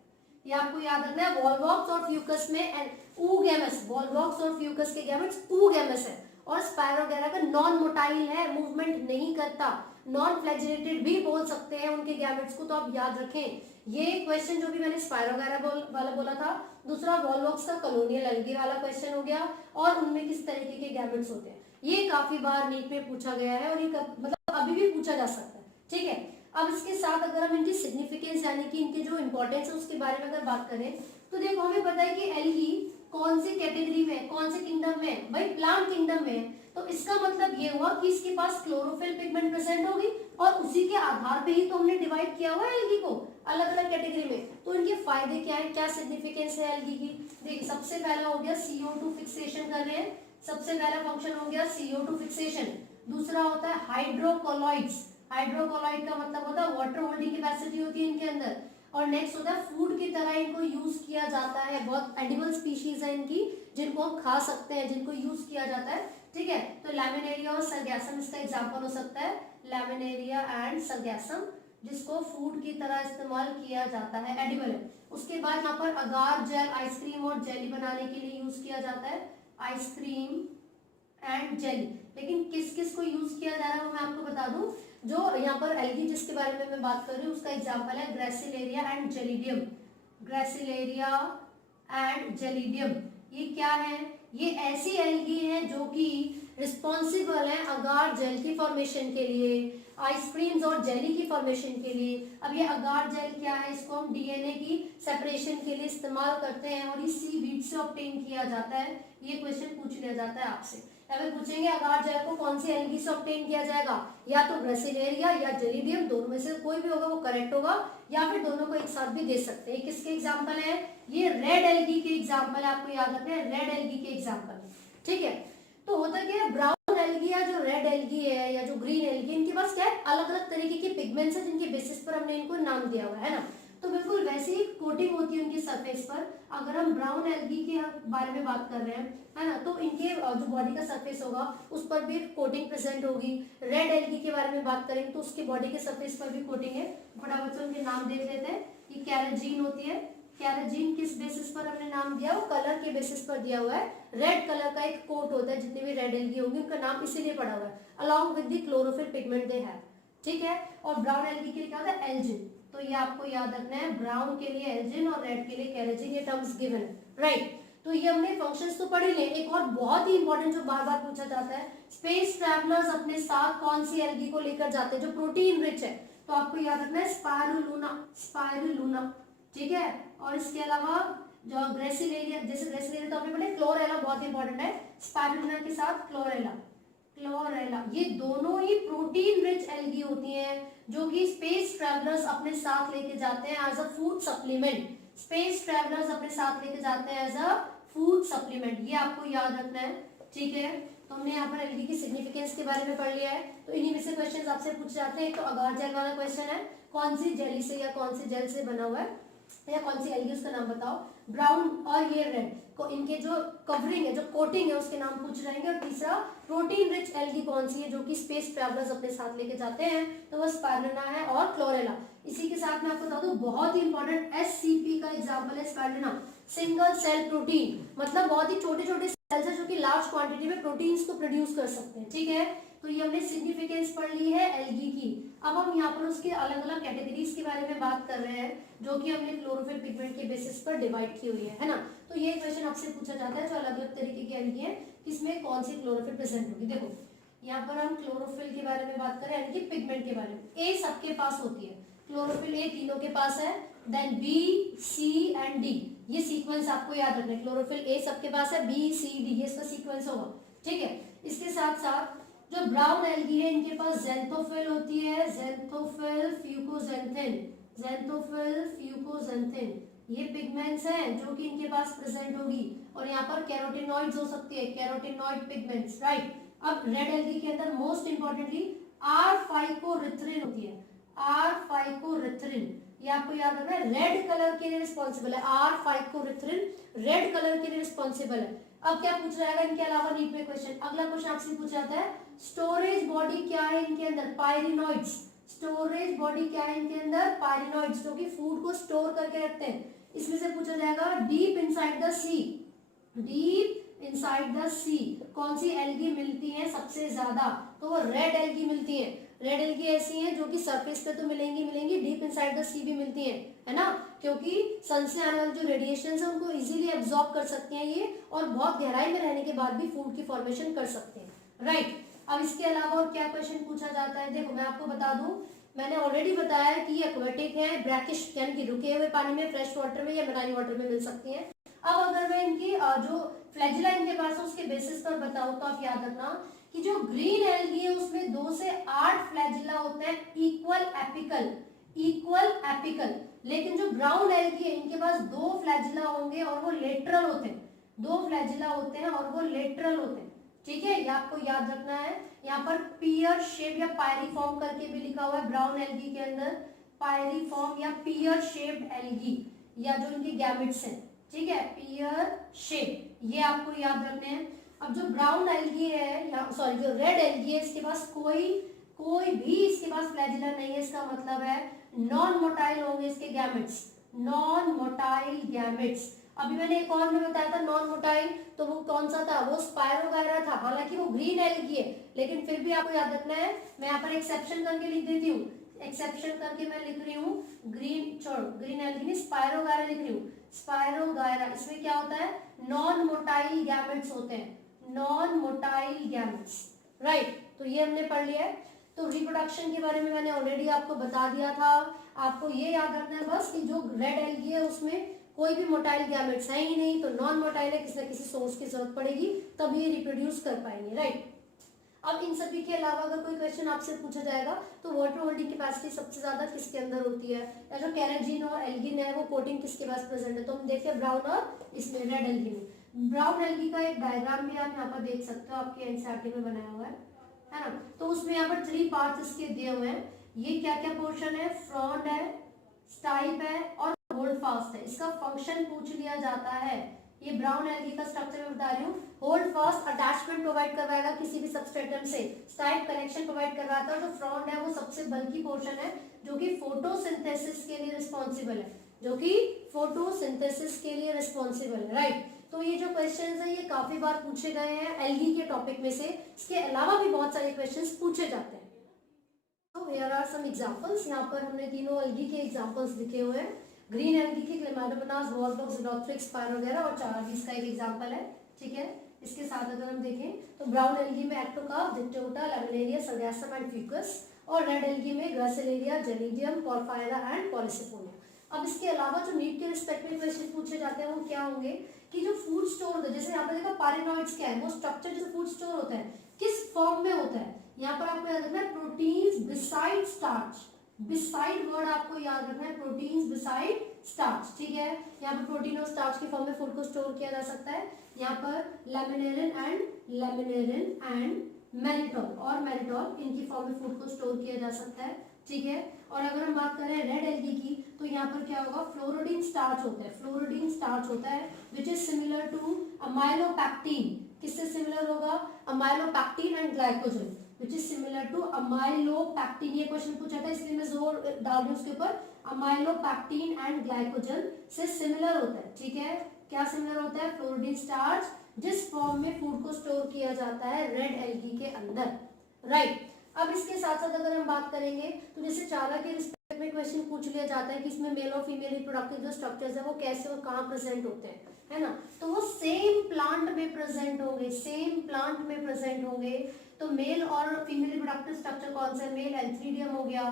ये आपको याद रखना है। वॉलवॉक्स और फ्यूकस में oogamous, वॉलवॉक्स और फ्यूकस के गैमेट्स oogamous है, और स्पायरोगैरा का नॉन मोटाइल है, मूवमेंट नहीं करता, नॉन फ्लैजेलेटेड भी बोल सकते हैं उनके गैमेट्स को, तो आप याद रखें। ये क्वेश्चन जो भी मैंने स्पायरोगैरा वाला बोला था, दूसरा वॉलवॉक्स का कॉलोनियल एल्गी वाला क्वेश्चन हो गया, और उनमें किस तरीके के गैमेट्स होते हैं, ये काफी बार नीट में पूछा गया है और ये मतलब अभी भी पूछा जा सकता है। ठीक है, अब इसके साथ अगर हम इनकी सिग्निफिकेंस यानी कि इनके जो इंपॉर्टेंस है उसके बारे में अगर बात करें तो देखो हमें पता है कि एल्गी कौन सी कैटेगरी में, कौन से किंगडम में, भाई प्लांट किंगडम में। तो इसका मतलब ये हुआ कि इसके पास क्लोरोफिल पिगमेंट प्रेजेंट होगी और उसी के आधार पे ही तो हमने डिवाइड किया हुआ है एल्गी को अलग अलग कैटेगरी में। तो इनके फायदे क्या है, क्या सिग्निफिकेंस है एल्गी की। देखिए सबसे पहला हो गया CO2 फिक्सेशन कर रहे हैं, सबसे पहला फंक्शन हो गया CO2 फिक्सेशन। दूसरा होता है हाइड्रोकोलॉइड्स, हाइड्रोकोलॉइड का मतलब होता है वाटर होल्डिंग कैपेसिटी होती है इनके अंदर। और नेक्स्ट होता है फूड की तरह इनको यूज किया जाता है, बहुत एडिबल स्पीशीज है इनकी जिनको हम खा सकते हैं, जिनको यूज किया जाता है। ठीक है, तो लैमिनेरिया और सरगैसम इसका एग्जांपल हो सकता है, लैमिनेरिया एंड सरगैसम जिसको फूड की तरह इस्तेमाल किया जाता है, एडिबल है। उसके बाद यहाँ पर अगार जेल, आइसक्रीम और जेली बनाने के लिए यूज किया जाता है, आइसक्रीम एंड जेली। लेकिन किस किस को यूज किया जा रहा है वो मैं आपको बता दूं, जो यहाँ पर एल्गी जिसके बारे में मैं बात कर रही हूँ उसका एग्जाम्पल है gracilaria and gelidium. Gracilaria and gelidium ये क्या है? ये ऐसी एल्गी है जो कि रिस्पॉन्सिबल है अगार जेल की फॉर्मेशन के लिए, आइसक्रीम्स और जेली की फॉर्मेशन के लिए। अब ये अगार जेल क्या है? इसको हम डीएनए की सेपरेशन के लिए इस्तेमाल करते हैं और इस सीवीड से ऑब्टेन किया जाता है। ये क्वेश्चन पूछ लिया जाता है आपसे। अगर पूछेंगे अगार जेल को कौन सी एल्गी से ऑब्टेन किया जाएगा, या तो ग्रेसिलेरिया या जेलिडियम, दोनों में से कोई भी होगा वो करेक्ट होगा, या फिर दोनों को एक साथ भी दे सकते हैं। किसके एग्जाम्पल है? ये रेड एल्गी के एग्जाम्पल है, आपको याद रखना है रेड एल्गी के एग्जाम्पल। ठीक है, तो होता क्या है, ब्राउन एल्गी या जो रेड एल्गी है या जो ग्रीन एल्गी, इनके पास क्या है, अलग अलग तरीके के पिगमेंट्स हैं जिनके बेसिस पर हमने इनको नाम दिया हुआ है ना। तो बिल्कुल वैसी ही कोटिंग होती है उनकी सरफेस पर। अगर हम ब्राउन एल्गी के बारे में बात कर रहे हैं, है ना, तो इनके जो बॉडी का सरफेस होगा उस पर भी कोटिंग प्रेजेंट होगी। रेड एल्गी के बारे में बात करेंगे तो उसके बॉडी के सरफेस पर भी कोटिंग है। फटाफट से उनके नाम देख लेते हैं। ये कैरोजीन होती है। कैरोजीन किस बेसिस पर हमने नाम दिया? वो कलर के बेसिस पर दिया हुआ है। रेड कलर का एक कोट होता है, जितने भी रेड एल्गी होंगी उनका नाम इसीलिए पड़ा हुआ है, along with the chlorophyll pigment they have. ठीक है, और ब्राउन एल्गी के लिए क्या होता है? एल्जिन। तो ये आपको याद रखना है, ब्राउन के लिए एल्जिन और रेड के लिए कैरोजीन, ये टर्म्स गिवन है, राइट। तो ये हमने फंक्शंस तो पढ़ लिए। एक और बहुत ही इंपॉर्टेंट जो बार बार पूछा जाता है, स्पेस ट्रैवलर्स अपने साथ कौन सी एल्गी को लेकर जाते हैं जो प्रोटीन रिच है? तो आपको याद रखना है स्पाइरुलिना, स्पाइरुलिना। ठीक है, और इसके अलावा जो ग्रेसिलेरिया, जैसे ग्रेसिलेरिया तो आपने पढ़ा, क्लोरेला बहुत इंपॉर्टेंट है, स्पाइरुलिना के साथ क्लोरेला, क्लोरेला, ये दोनों ही प्रोटीन रिच एल्गी होती हैं जो कि स्पेस ट्रैवलर्स अपने साथ लेके जाते हैं as a food supplement. Space travellers अपने साथ लेके जाते हैं एज अ फूड सप्लीमेंट, ये आपको याद रखना है। ठीक है, तो हमने यहाँ पर एल्गी की सिग्निफिकेंस के बारे में पढ़ लिया है। तो इन्हीं में से क्वेश्चन आपसे पूछे जाते हैं। तो अगार जेल वाला क्वेश्चन है, कौन सी जेली से या कौन सी जेल से बना हुआ है या कौन सी एल्गी, उसका नाम बताओ। ब्राउन और ये रेड को, इनके जो कवरिंग है, जो कोटिंग है, उसके नाम पूछ रहेंगे। और तीसरा, प्रोटीन रिच एल्गी कौन सी है जो कि स्पेस ट्रैवलर्स अपने साथ लेके जाते हैं? तो वो स्पाइरुलिना है और क्लोरेला। इसी के साथ मैं आपको बता दूं, बहुत ही इंपॉर्टेंट एससीपी का एग्जांपल है स्पाइरुलिना, सिंगल सेल प्रोटीन, मतलब बहुत ही छोटे छोटे सेल्स है जो कि लार्ज क्वांटिटी में प्रोटीन्स को प्रोड्यूस कर सकते हैं। ठीक है, तो ये हमने सिग्निफिकेंस पढ़ ली है एल्गी की। अब हम यहाँ पर उसके अलग अलग कैटेगरीज के बारे में बात कर रहे हैं जो कि हमने क्लोरोफिल पिगमेंट के बेसिस पर डिवाइड की हुई है ना। तो ये क्वेश्चन आपसे पूछा जाता है जो अलग अलग तरीके की एल्गी है, किसमें कौन सी क्लोरोफिल प्रेजेंट होगी। देखो यहाँ पर हम क्लोरोफिल के बारे में बात करें, यानी कि पिगमेंट के बारे में। ए सबके पास होती है, क्लोरोफिल ए तीनों के पास है, then B, C and D, ये सीक्वेंस आपको याद रखना है। क्लोरोफिल ए सबके पास है, बी, सी, डी, ये इसका सीक्वेंस होगा। ठीक है, इसके साथ साथ जो ब्राउन एल्गी है इनके पास ज़ैंथोफिल होती है, ज़ैंथोफिल, फ्यूकोज़ैंथिन, ज़ैंथोफिल, फ्यूकोज़ैंथिन, ये पिगमेंट्स हैं जो कि इनके पास प्रेजेंट होगी। और यहाँ पर कैरोटिनॉइड्स हो सकती है, कैरोटिनॉइड पिगमेंट्स, राइट। अब रेड एल्गी के अंदर मोस्ट इंपॉर्टेंटली आर फाइकोरिथ्रिन होती है, आर फाइकोरिथ्रिन, ये आपको याद रखना है, रेड कलर के लिए रिस्पॉन्सिबल है। आर फाइकोरिथ्रिन रेड कलर के लिए रिस्पॉन्सिबल है। अब क्या पूछ रहा है इनके अलावा नीट में क्वेश्चन, अगला क्वेश्चन आपसे पूछा जाता है, स्टोरेज बॉडी क्या है इनके अंदर? पायरिनॉइड्स। स्टोरेज बॉडी क्या है इनके अंदर? पायरिनॉइड्स, जो कि फूड को स्टोर करके रखते हैं। इसमें से पूछा जाएगा deep inside the sea, deep inside the sea कौन सी एल्गी मिलती है सबसे ज्यादा? तो वो रेड एल्गी मिलती है। रेड एल्गी ऐसी हैं जो कि सरफेस पे तो मिलेंगी मिलेंगी, डीप इनसाइड द सी भी मिलती हैं, है ना, क्योंकि सन से आने वाले जो रेडिएशन है उनको इजीली एब्जॉर्ब कर सकती हैं ये, और बहुत गहराई में रहने के बाद भी फूड की फॉर्मेशन कर सकते हैं, राइट। अब इसके अलावा और क्या क्वेश्चन पूछा जाता है? देखो मैं आपको बता दूं, मैंने ऑलरेडी बताया कि ये एक्वेटिक है, ब्रैकिश यानी कि रुके हुए पानी में, फ्रेश वाटर में या मेराइन वाटर में मिल सकती हैं। अब अगर मैं इनकी जो फ्लैजिला इनके पास है उसके बेसिस पर बताऊं तो आप याद रखना कि जो ग्रीन एल्गी है उसमें 2 से 8 फ्लैजिला होते हैं, इक्वल एपिकल, इक्वल एपिकल। लेकिन जो ब्राउन एल्गी है इनके पास 2 फ्लैजिला होंगे और वो लेटरल होते हैं, 2 फ्लैजिला होते हैं और वो लेटरल होते हैं। ठीक है, ये आपको याद रखना है। यहाँ पर पियर शेप या पायरीफॉर्म करके भी लिखा हुआ है ब्राउन एल्गी के अंदर, पायरीफॉर्म या पियर शेप्ड एल्गी, या जो इनके गैमेट्स हैं, ठीक है, पियर शेप, ये आपको याद रखने हैं। अब जो ब्राउन एल्गी है या सॉरी जो रेड एल्गी है इसके पास कोई भी इसके पास फ्लैजिला नहीं है, इसका मतलब है नॉन मोटाइल होंगे इसके गैमेट्स, नॉन मोटाइल गैमेट्स। अभी मैंने एक और में बताया था नॉन मोटाइल, तो वो कौन सा था, वो स्पायरोगायरा था। हालांकि वो ग्रीन एल्गी है, लेकिन फिर भी आपको याद रखना है, मैं यहाँ पर एक्सेप्शन करके लिख देती हूँ, एक्सेप्शन करके मैं लिख रही हूँ ग्रीन एल्गी नहीं, स्पायरोगायरा लिख रही हूँ, स्पायरोगायरा। इसमें क्या होता है, नॉन मोटाइल गैमेट्स होते हैं, नॉन मोटाइल गैमेट्स, राइट। तो ये हमने पढ़ लिया है। तो रिप्रोडक्शन के बारे में मैंने ऑलरेडी आपको बता दिया था। आपको ये याद रखना है बस कि जो रेड एल्गी है उसमें कोई भी मोटाइल गैमेट्स है ही नहीं, तो नॉन मोटाइल है, किसी न किसी सोर्स की जरूरत पड़ेगी तब ये रिप्रोड्यूस कर पाएंगे, राइट। अब इन सभी के अलावा अगर कोई क्वेश्चन आपसे पूछा जाएगा तो वाटर होल्डिंग कैपेसिटी सबसे ज्यादा किसके अंदर होती है, या जो कैरेजीन और एल्गिन है वो कोटिंग किसके पास प्रेजेंट है, तो हम देखिए ब्राउन और इसमें रेड एल्गी में। ब्राउन एल्गी का एक डायग्राम भी आप यहाँ पर देख सकते हो, आपके एनसीईआरटी में बनाया हुआ है ना। तो उसमें यहाँ पर 3 पार्ट्स इसके दिए हुए हैं। ये क्या क्या पोर्शन है, फ्रॉन्ड है, स्टाइप है और होल्ड फास्ट है। इसका फंक्शन पूछ लिया जाता है। ये ब्राउन एल्गी का स्ट्रक्चर मैं बता रही हूँ। होल्ड फास्ट अटैचमेंट प्रोवाइड करवाएगा किसी भी सबस्ट्रेटम से, स्टाइप कनेक्शन प्रोवाइड करवाता है। जो फ्रॉन्ड है वो सबसे बल्की पोर्शन है जो कि फोटोसिंथेसिस के लिए रिस्पॉन्सिबल है, जो कि फोटोसिंथेसिस के लिए रिस्पॉन्सिबल है, राइट। तो ये जो क्वेश्चंस है ये काफी बार पूछे गए हैं एल्गी के टॉपिक में से। इसके अलावा भी बहुत सारे क्वेश्चंस पूछे जाते हैं। तो हियर आर सम एग्जांपल्स। यहाँ पर हमने तीनों एल्गी के एग्जांपल्स लिखे हुए हैं। ग्रीन एल्गी के क्लेमाइडोमोनास, वॉलबॉक्स, ज़िलोथ्रिक्स, स्पायरोगायरा और चाराबीस का एक एग्जांपल है, ठीक है। इसके साथ अगर हम देखें तो ब्राउन एल्गी में एक्टोकार्प, डिप्टेरोटा, लैमिनेरिया, सरगैसम एंड फ्यूकस, और रेड एल्गी में ग्रासिलेरिया, जेनिडियम, पोरफायरा एंड पॉलीसिफोनिया। अब इसके अलावा जो नीट के रिस्पेक्ट में क्वेश्चन पूछे जाते हैं वो क्या होंगे कि जो फूड स्टोर होता है, जैसे यहाँ पर देखा पारिनॉइड्स क्या है, वो स्ट्रक्चर जैसे फूड स्टोर होता है किस फॉर्म में होता है। यहाँ पर आपको याद रखना है proteins beside starch, beside word आपको याद रखना है, प्रोटीन्स बिसाइड स्टार्च, ठीक है। यहाँ पर प्रोटीन और स्टार्च के फॉर्म में फूड को स्टोर किया जा सकता है। यहाँ पर लैमिनेरिन एंड मैलिटोल और मैलिटोल इनकी फॉर्म में फूड को स्टोर किया जा सकता है, ठीक है। और अगर हम बात करें रेड एल्गी की तो यहाँ पर क्या होगा, फ्लोरोडीन स्टार्च होता है, फ्लोरोडीन स्टार्च होता है which is similar to amylopectin. किससे सिमिलर होगा, amylopectin and glycogen which is similar to amylopectin. ये क्वेश्चन पूछा था इसलिए मैं जोर डाल रही हूँ उसके ऊपर, अमाइलोपैक्टिन एंड ग्लाइकोजन से सिमिलर होता है, ठीक है। क्या सिमिलर होता है, फ्लोरोडीन स्टार्च, जिस फॉर्म में फूड को स्टोर किया जाता है रेड एल्गी के अंदर, राइट। अब इसके साथ साथ अगर हम बात करेंगे तो जैसे चारा के रिस्पेक्ट में क्वेश्चन पूछ लिया जाता है कि इसमें मेल और फीमेल रिप्रोडक्टिव जो स्ट्रक्चर्स है वो कैसे और कहाँ प्रेजेंट होते हैं, है ना। तो वो सेम प्लांट में प्रेजेंट होंगे, सेम प्लांट में प्रेजेंट होंगे। तो मेल और फीमेल रिप्रोडक्टिव स्ट्रक्चर कौन सा है, मेल एंथ्रीडियम हो गया,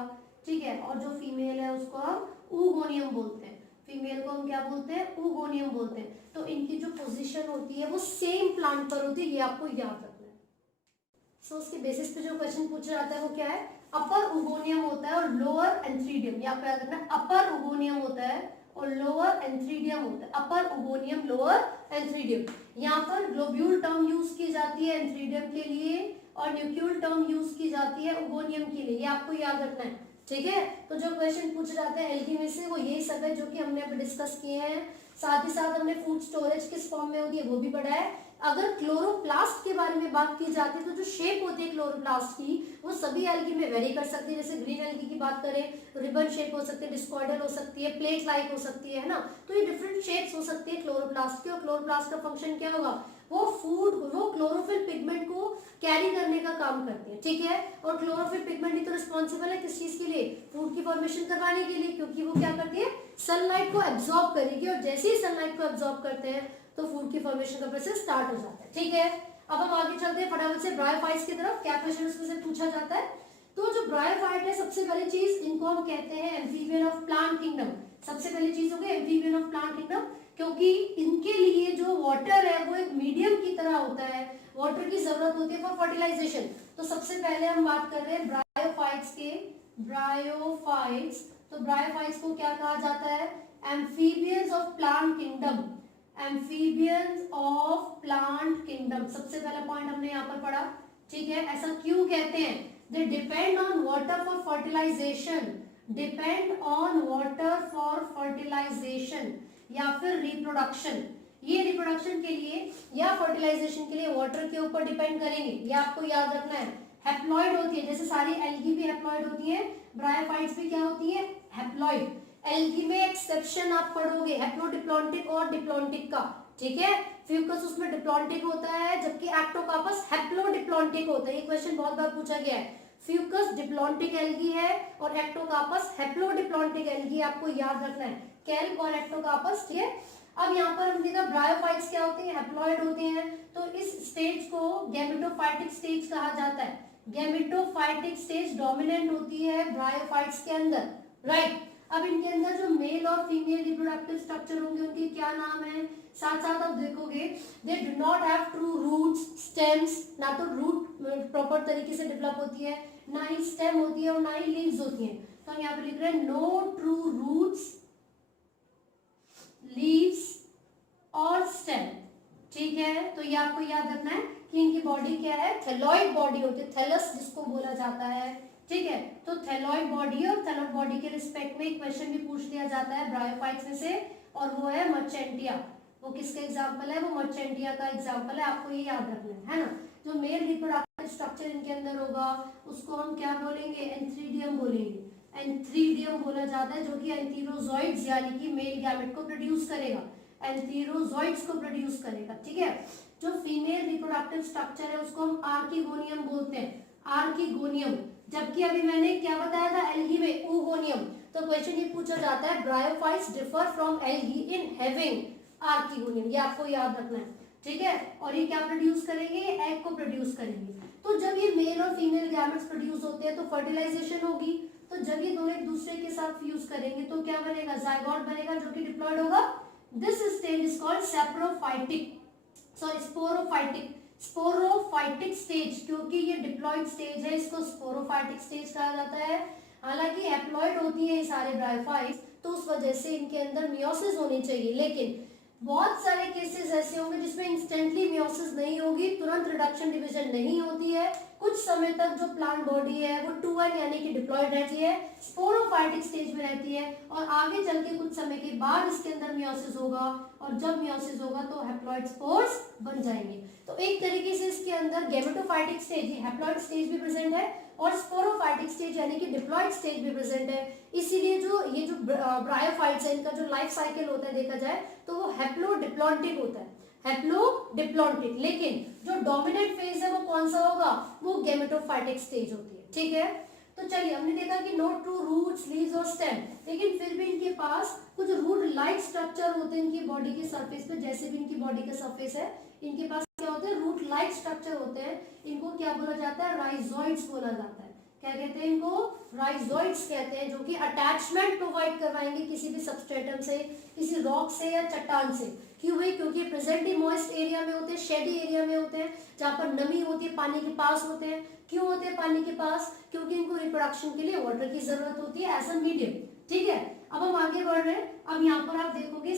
ठीक है, और जो फीमेल है उसको हम ऊगोनियम बोलते हैं, फीमेल को हम क्या बोलते हैं, ऊगोनियम बोलते हैं। तो इनकी जो पोजीशन होती है वो सेम प्लांट पर होती है, ये आपको याद रखना है। सो उसके बेसिस पे जो क्वेश्चन पूछा जाता है वो क्या है, अपर उगोनियम होता है और लोअर एंथ्रीडियम, यहाँ पे याद रखना है अपर उगोनियम होता है और लोअर एंथ्रीडियम होता है, अपर उगोनियम लोअर एंथ्रीडियम। यहाँ पर ग्लोब्यूल टर्म यूज की जाती है एंथ्रीडियम के लिए और न्यूक्यूल टर्म यूज की जाती है उगोनियम के लिए, ये आपको याद रखना है, ठीक है। तो जो क्वेश्चन पूछे जाते हैं एल्गी में से वो यही सब है जो कि हमने अभी डिस्कस किए हैं। साथ ही साथ हमने फूड स्टोरेज किस फॉर्म में होती है वो भी पढ़ा है। अगर क्लोरोप्लास्ट के बारे में बात की जाती है तो जो शेप होती है क्लोरोप्लास्ट की वो सभी एल्गी में वेरी कर सकती है। जैसे ग्रीन एल्गी की बात करें रिबन शेप हो सकती है, डिस्कॉइडल हो सकती है, प्लेट लाइक हो सकती है ना। तो ये डिफरेंट शेप्स हो सकती है क्लोरोप्लास्ट की। और क्लोरोप्लास्ट का फंक्शन क्या होगा, वो क्लोरोफिल पिगमेंट को कैरी करने का काम करती है, ठीक है। और क्लोरोफिल पिगमेंट ही तो रिस्पॉन्सिबल है किस चीज के लिए, फूड की फॉर्मेशन करवाने के लिए, क्योंकि वो क्या करती है, सनलाइट को एब्जॉर्ब करेगी और जैसे ही सनलाइट को एब्जॉर्ब करते हैं तो फूड की फॉर्मेशन का प्रोसेस स्टार्ट हो जाता है, ठीक है। अब हम आगे चलते हैं फटाफट से ब्रायोफाइट्स की तरफ। क्या क्वेश्चन उसमें से पूछा जाता है, तो जो ब्रायोफाइट है सबसे पहली चीज इनको हम कहते हैं एम्फीबियन ऑफ प्लांट किंगडम। सबसे पहली चीज हो गई एम्फीबियन ऑफ प्लांट किंगडम, क्योंकि इनके लिए जो वाटर है वो एक मीडियम की तरह होता है, वाटर की जरूरत होती है फॉर फर्टिलाइजेशन। तो सबसे पहले हम बात कर रहे हैं ब्रायोफाइट्स के, ब्रायोफाइट्स। तो ब्रायोफाइट्स को क्या कहा जाता है, amphibians of plant kingdom, amphibians of plant kingdom. सबसे पहला पॉइंट हमने यहाँ पर पढ़ा, ठीक है। ऐसा क्यों कहते हैं, they depend on water for fertilisation, depend on water for fertilisation या फिर रिप्रोडक्शन। ये रिप्रोडक्शन के लिए या फर्टिलाइजेशन के लिए वाटर के ऊपर डिपेंड करेंगे, ये आपको याद रखना है। हैप्लॉइड होती है, जैसे सारी एल्गी भी हैप्लॉइड होती है, ब्रायोफाइट्स भी क्या होती है, हैप्लॉइड। एल्गी में एक्सेप्शन आप पढ़ोगे हैप्लोडिप्लॉन्टिक और डिप्लॉन्टिक का, ठीक है। फ्यूकस उसमें डिप्लॉन्टिक होता है जबकि एक्टोकार्पस हैप्लोडिप्लॉन्टिक होता है। ये क्वेश्चन बहुत बार पूछा गया है। फ्यूकस डिप्लॉन्टिक एल्गी है और एक्टोकार्पस हैप्लोडिप्लॉन्टिक एल्गी, आपको याद रखना है, कैल्प और एक्टोकार्पस, ठीक है। अब यहाँ पर हम देखा ब्रायोफाइट्स क्या होते हैं, हैप्लॉइड होते हैं। तो इस स्टेज को गैमेटोफाइटिक स्टेज कहा जाता है। गैमेटोफाइटिक स्टेज डोमिनेंट होती है ब्रायोफाइट्स के अंदर, राइट। अब इनके अंदर जो मेल और फीमेल रिप्रोडक्टिव स्ट्रक्चर होंगे उनके क्या नाम है, साथ साथ आप देखोगे they do not have true roots stems, ना तो रूट प्रॉपर तरीके से डेवलप होती है, ना ही स्टेम होती है और ना ही लीव्स होती हैं। तो हम यहाँ पे लिख रहे हैं नो ट्रू रूट्स, लीव्स और स्टेम, ठीक है। तो ये आपको याद रखना है कि इनकी बॉडी क्या है, थैलॉइड बॉडी होती है, थैलस जिसको बोला जाता है, ठीक है। तो थैलॉइड बॉडी और थैलॉइड बॉडी के रिस्पेक्ट में एक क्वेश्चन भी पूछ लिया जाता है ब्रायोफाइट्स में से, और वो है मर्चेंटिया। वो किसका एग्जांपल है, वो मर्चेंटिया का एग्जांपल है, आपको ये याद रखना है ना। जो मेल रिप्रोडक्टिव स्ट्रक्चर इनके अंदर होगा उसको हम क्या बोलेंगे, एंथ्रीडियम बोलेंगे। एंथ्रीडियम बोला जाता है जो कि एंथीरोजॉइड्स यानी कि मेल गैमेट को प्रोड्यूस करेगा, एंथीरोजॉइड्स को प्रोड्यूस करेगा, ठीक है। जो फीमेल रिप्रोडक्टिव स्ट्रक्चर है उसको हम आर्किगोनियम बोलते हैं, आर्किगोनियम। जबकि अभी मैंने क्या बताया था एल्गी में ओगोनियम। तो क्वेश्चन ये पूछा जाता है bryophytes differ from algae in having archegonium, ये आपको याद रखना है, ठीक है। और ये क्या प्रोड्यूस करेंगे, एग को प्रोड्यूस करेंगे। तो जब ये मेल और फीमेल गैमेट्स प्रोड्यूस होते हैं तो फर्टिलाइजेशन होगी। तो जब ये दोनों एक दूसरे के साथ फ्यूज करेंगे तो क्या बनेगा, जायगोट बनेगा जो कि डिप्लॉयड होगा। This stage is called saprophytic, sorry sporophytic, sporophytic stage, क्योंकि ये डिप्लॉयड स्टेज है इसको स्पोरोफाइटिक स्टेज कहा जाता है। हालांकि हैप्लॉयड होती है ये सारे ब्रायोफाइट्स, तो उस वजह से इनके अंदर मियोसिस होनी चाहिए, लेकिन बहुत सारे केसेस ऐसे होंगे जिसमें इंस्टेंटली मियोसिस नहीं होगी, तुरंत रिडक्शन डिवीजन नहीं होती है। कुछ समय तक जो प्लांट बॉडी है वो 2n यानी कि डिप्लॉयड रहती है, स्पोरोफाइटिक स्टेज में रहती है, और आगे चल के कुछ समय के बाद इसके अंदर मियोसिस होगा, और जब मियोसिस होगा तो हैप्लॉइड स्पोर्स बन जाएंगे। तो एक तरीके से इसके अंदर गैमेटोफाइटिक स्टेज, हैप्लॉइड स्टेज भी प्रेजेंट है और स्पोरोफाइटिक स्टेज यानी कि डिप्लॉयड स्टेज भी प्रेजेंट है। इसीलिए जो ये जो ब्रायोफाइट्स है इनका जो लाइफ साइकिल होता है देखा जाए तो वो हैप्लोडिप्लॉन्टिक होता है, हैप्लोडिप्लॉन्टिक। लेकिन जो डोमिनेंट फेज है वो कौन सा होगा, वो गैमेटोफाइटिक स्टेज होती है, ठीक है। तो चलिए हमने देखा कि नो ट्रू रूट्स, लीव्स और स्टेम, लेकिन फिर भी इनके पास कुछ रूट लाइक स्ट्रक्चर होते हैं इनकी बॉडी के सरफेस पे, जैसे भी इनकी बॉडी का सरफेस है इनके पास क्या होते हैं, रूट लाइक स्ट्रक्चर होते हैं। इनको क्या बोला जाता है, राइजोइड्स बोला जाता है। क्या कहते हैं इनको, राइजोइड्स कहते हैं, जो कि अटैचमेंट प्रोवाइड करवाएंगे किसी भी सबस्ट्रेटम से, किसी रॉक से या चट्टान से। क्यों भाई, क्योंकि प्रेजेंटली मॉइस्ट एरिया में होते हैं, शेडी एरिया में होते हैं, जहाँ पर नमी होती है, पानी के पास होते हैं। क्यों होते हैं पानी के पास, क्योंकि इनको रिप्रोडक्शन के लिए वाटर की जरूरत होती है एज अ मीडियम, ठीक है। अब हम आगे बढ़ रहे हैं। अब यहाँ पर आप देखोगे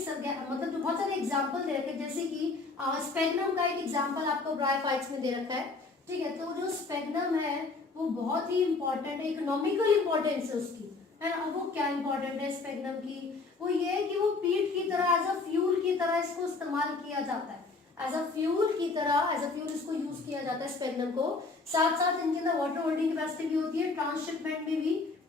मतलब जो बहुत सारे एग्जाम्पल दे रखे हैं, जैसे कि स्पेग्नम का एक एग्जाम्पल आपको ब्रायोफाइट्स में दे रखा है, ठीक है। तो जो स्पेग्नम है वो बहुत ही इंपॉर्टेंट है, इकोनॉमिकल इंपॉर्टेंस है उसकी, है ना। वो क्या इंपॉर्टेंट है स्पेग्नम की, वो ये है कि वो पीट की तरह एज अ फ्यूल की तरह इसको इस्तेमाल किया जाता है, एज अ फ्यूल की तरह, एज अ फ्यूल इसको यूज किया जाता है स्पेग्नम को। साथ साथ इनके अंदर वाटर होल्डिंग कैपेसिटी भी होती है,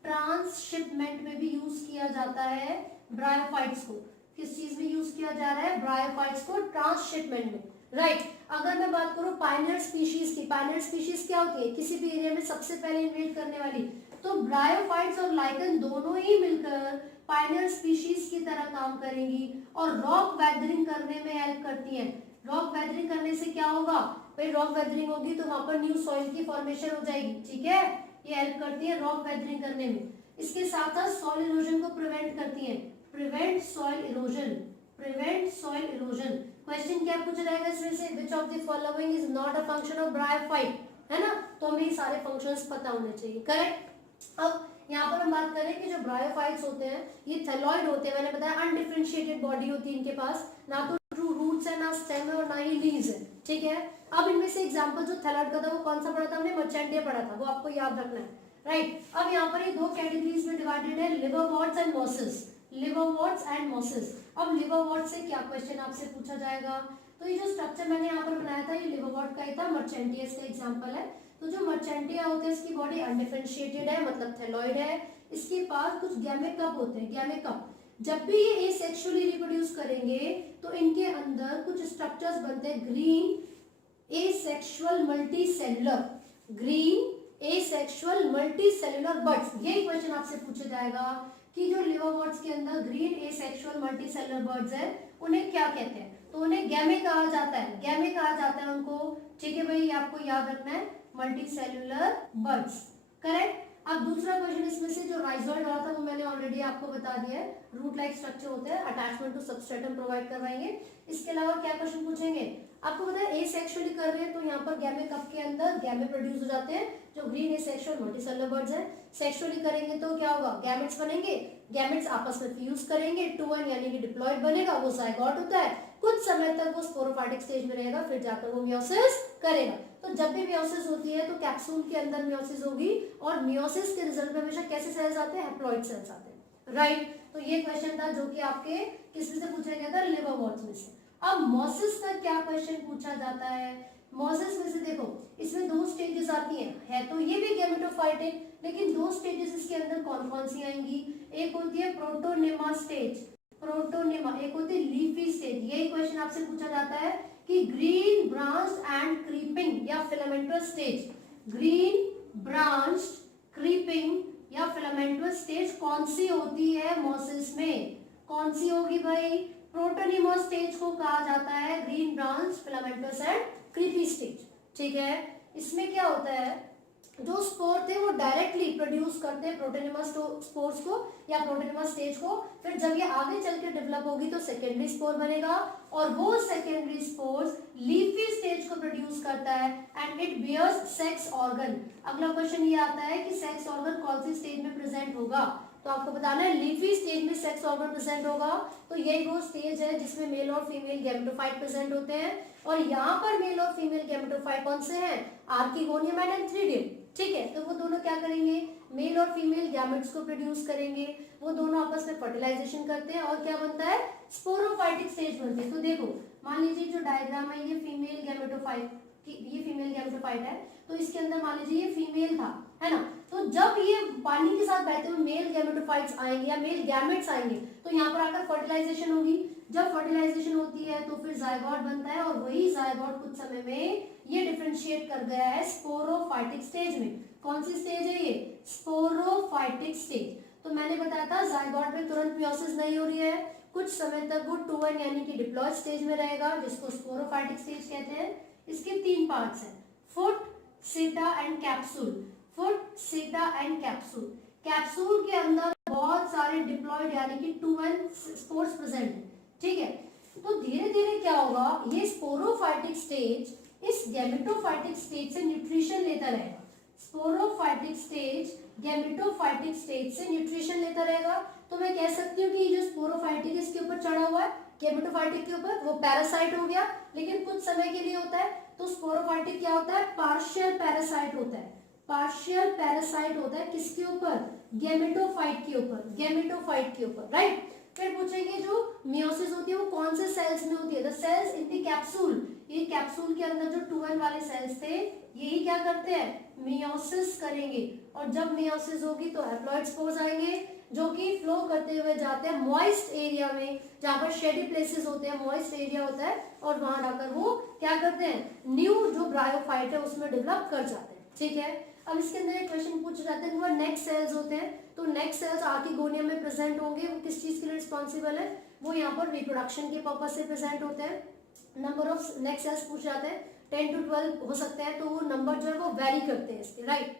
ट्रांसशिपमेंट में भी यूज किया जाता है ब्रायोफाइट्स को। किस चीज में यूज किया जा रहा है, ब्रायोफाइट्स को ट्रांसशिपमेंट में, राइट। अगर मैं बात करूं पायनियर स्पीशीज की, पायनियर स्पीशीज क्या होती है, किसी भी एरिया में सबसे पहले इन्वेट करने वाली। तो ब्रायोफाइट्स और लाइकन दोनों ही मिलकर पायनियर स्पीशीज की तरह काम करेंगी और रॉक वेदरिंग करने में हेल्प करती हैं। रॉक वेदरिंग करने से क्या होगा भाई, रॉक वेदरिंग होगी तो वहां पर न्यू सॉइल की फॉर्मेशन हो जाएगी, ठीक है। ये हेल्प करती है रॉक वेदरिंग करने में। इसके साथ साथ सॉइल इरोजन को प्रिवेंट करती है, prevent soil erosion, prevent soil erosion. Question क्या पूछा जाएगा इसमें से, which of the following is not a function of bryophyte, है ना। तो हमें ये सारे फंक्शंस पता होने चाहिए, करेक्ट। अब यहाँ पर हम बात करें कि जो ब्रायोफाइट्स होते हैं ये थैलॉइड होते हैं, मैंने बताया अनडिफरेंशिएटेड बॉडी होती है इनके पास, ना तो ट्रू रूट्स है, ना स्टेम है और ना ही लीव्स है, ठीक है। अब इनमें से एग्जांपल जो थैलॉइड का था वो कौन सा पढ़ा था हमने, मर्चेंटिया पढ़ा था, वो आपको याद रखना है, राइट। अब यहाँ पर ये दो कैटेगरीज में डिवाइडेड है, liverworts and mosses, liverworts and mosses. अब लिवरवॉर्ट से क्या क्वेश्चन आपसे पूछा जाएगा, तो ये जो स्ट्रक्चर मैंने यहाँ पर बनाया था ये लिवरवॉर्ट का ही था, मर्चेंटिया इसका एग्जांपल है। तो जो मर्चेंटिया होता है इसकी बॉडी अनडिफरेंशिएटेड है, मतलब थैलॉइड है। इसके पास कुछ गैमेट कप होते हैं, गैमेट कप। जब भी ये एसेक्सुअली रिप्रोड्यूस करेंगे तो इनके अंदर कुछ स्ट्रक्चर्स बनते हैं, green asexual multicellular, green asexual multicellular buds. ये क्वेश्चन आपसे पूछा जाएगा कि जो लिवर्वॉर्ट्स के अंदर ग्रीन एसेक्सुअल मल्टीसेलुलर बर्ड्स है उन्हें क्या कहते हैं? तो उन्हें गैमे कहा जाता है, गैमे कहा जाता है उनको। ठीक है भाई, आपको याद रखना है, मल्टीसेलुलर बर्ड्स, करेक्ट। अब दूसरा क्वेश्चन इसमें से जो राइजोइड वाला था वो मैंने ऑलरेडी आपको बता दिया है, रूट लाइक स्ट्रक्चर होते हैं, अटैचमेंट टू सबस्ट्रेटम प्रोवाइड करवाएंगे। इसके अलावा क्या क्वेश्चन पूछेंगे? आपको पता है एसेक्सुअली कर रहे हैं तो यहाँ पर गैमे कप के अंदर गैमे प्रोड्यूस हो जाते हैं जो ग्रीन एसेक्सुअल मल्टीसेलुलर बर्ड्स है। सेक्सुअली करेंगे तो क्या होगा? गैमेट्स बनेंगे, गैमेट्स आपस में फ्यूज करेंगे, 2-1 यानी कि डिप्लॉइड बनेगा, वो जायगोट होता है, कुछ समय तक वो स्पोरोफाइटिक स्टेज में रहेगा, फिर जाकर वो मियोसिस करेगा। तो जब भी मियोसिस होती है तो कैप्सूल के अंदर मियोसिस होगी और मियोसिस के रिजल्ट में हमेशा कैसे सेल्स आते हैं? हैप्लॉइड सेल्स आते हैं, राइट। तो ये क्वेश्चन था जो कि आपके किसमें से पूछा गया था? लिवर्वॉर्ट्स में से। अब मोसिस का क्या क्वेश्चन पूछा जाता है? मोसिस में से देखो, इसमें 2 स्टेजेस आती हैं, है तो ये भी गैमेटोफाइटिक, लेकिन 2 स्टेजेस इसके अंदर कौन कौन सी आएंगी? एक होती है प्रोटोनेमा स्टेज, प्रोटोनेमा, एक होती है लीफी स्टेज। यही क्वेश्चन आपसे पूछा जाता है कि ग्रीन ब्रांच्ड एंड क्रीपिंग या filamentous stage, green branched creeping या फिलामेंटस स्टेज कौन सी होती है मोसिस में? कौन सी होगी भाई? प्रोटोनेमा स्टेज को कहा जाता है green branch filamentous and creepy stage. ठीक है, इसमें क्या होता है, जो स्पोर थे वो डायरेक्टली प्रोड्यूस करते हैं प्रोटोनेमा स्पोर्स को या प्रोटोनेमा स्टेज को, फिर जब ये आगे चल के डेवलप होगी तो सेकेंडरी स्पोर बनेगा और वो सेकेंडरी स्पोर्स लीफी स्टेज को प्रोड्यूस करता है and it bears sex organ. अगला क्वेश्चन ये आता है कि सेक्स ऑर्गन कौन सी स्टेज में प्रेजेंट होगा? तो आपको बताना है लीफी स्टेज में सेक्स ऑर्गन प्रेजेंट होगा। तो यही वो स्टेज है जिसमें मेल और फीमेल गैमेटोफाइट प्रेजेंट होते हैं और यहाँ पर मेल और फीमेल गैमेटोफाइट कौन से हैं? Archegonium and antheridium. ठीक है, तो वो दोनों क्या करेंगे? मेल और फीमेल गैमेट्स को प्रोड्यूस करेंगे, वो दोनों आपस में फर्टिलाइजेशन करते हैं और क्या बनता है? स्पोरोफाइटिक स्टेज बनती है। तो देखो, मान लीजिए जो डायग्राम है ये फीमेल गैमेटोफाइट, ये फीमेल गैमेटोफाइट है, तो इसके अंदर मान लीजिए ये फीमेल था, है ना। तो जब ये पानी के साथ बहते हुए मेल गैमेटोफाइट्स आएंगे या मेल गैमेट्स आएंगे तो यहाँ पर आकर फर्टिलाइजेशन होगी। जब फर्टिलाइजेशन होती है तो फिर जायगोट बनता है और वही जायगोट कुछ समय में ये डिफरेंशिएट कर गया है स्पोरोफाइटिक स्टेज में। कौन सी स्टेज है ये? Sporophytic stage. तो मैंने बताया था जायगोट में तुरंत मियोसिस नहीं हो रही है, कुछ समय तक वो 2-1 यानी कि डिप्लॉयड स्टेज में रहेगा, जिसको स्पोरोफाइटिक स्टेज कहते हैं। इसके 3 पार्ट्स हैं, फुट, सीटा एंड कैप्सूल। फुट, सीटा एंड कैप्सूल। कैप्सूल के अंदर बहुत सारे डिप्लॉयड यानी कि 2-1 स्पोर्स प्रेजेंट है। ठीक है, तो धीरे धीरे क्या होगा, ये स्पोरोफाइटिक स्टेज इस गैमेटोफाइटिक स्टेज से न्यूट्रिशन लेता रहेगा। स्पोरोफाइटिक स्टेज गैमेटोफाइटिक स्टेज से न्यूट्रिशन लेता रहेगा। तो मैं कह सकती हूँ कि जो स्पोरोफाइटिक इसके ऊपर चढ़ा हुआ है गैमेटोफाइटिक के ऊपर, वो पैरासाइट हो गया, लेकिन कुछ समय के लिए होता है। तो स्पोरोफाइटिक क्या होता है? पार्शियल पैरासाइट होता है। पार्शियल पैरासाइट होता है किसके ऊपर? गैमेटोफाइट के ऊपर, गैमेटोफाइट के ऊपर, राइट। फिर पूछेंगे जो मियोसिस होती है वो कौन से सेल्स में होती है? The cells in the capsule. ये कैप्सूल के अंदर जो 2-1 वाले सेल्स थे यही क्या करते हैं? मियोसिस करेंगे और जब मियोसिस होगी तो हैप्लॉइड स्पोर्स आएंगे जो कि फ्लो करते हुए जाते हैं मॉइस्ट एरिया में, जहां पर शेडी प्लेसेस होते हैं, मॉइस्ट एरिया होता है और वहां जाकर वो क्या करते हैं? न्यू जो ब्रायोफाइट है उसमें डेवलप कर जाते हैं। ठीक है, अब इसके अंदर एक क्वेश्चन पूछे जाते हैं, वो नेक सेल्स होते हैं। तो नेक सेल्स आर्किगोनियम में प्रेजेंट होंगे, वो किस चीज के लिए रिस्पॉन्सिबल है? वो यहाँ पर रिप्रोडक्शन के पर्पज से प्रेजेंट होते हैं। नंबर ऑफ नेक सेल्स पूछ जाते हैं, 10 to 12 हो सकते हैं, तो वो नंबर जो है वो वेरी करते हैं इसके, राइट।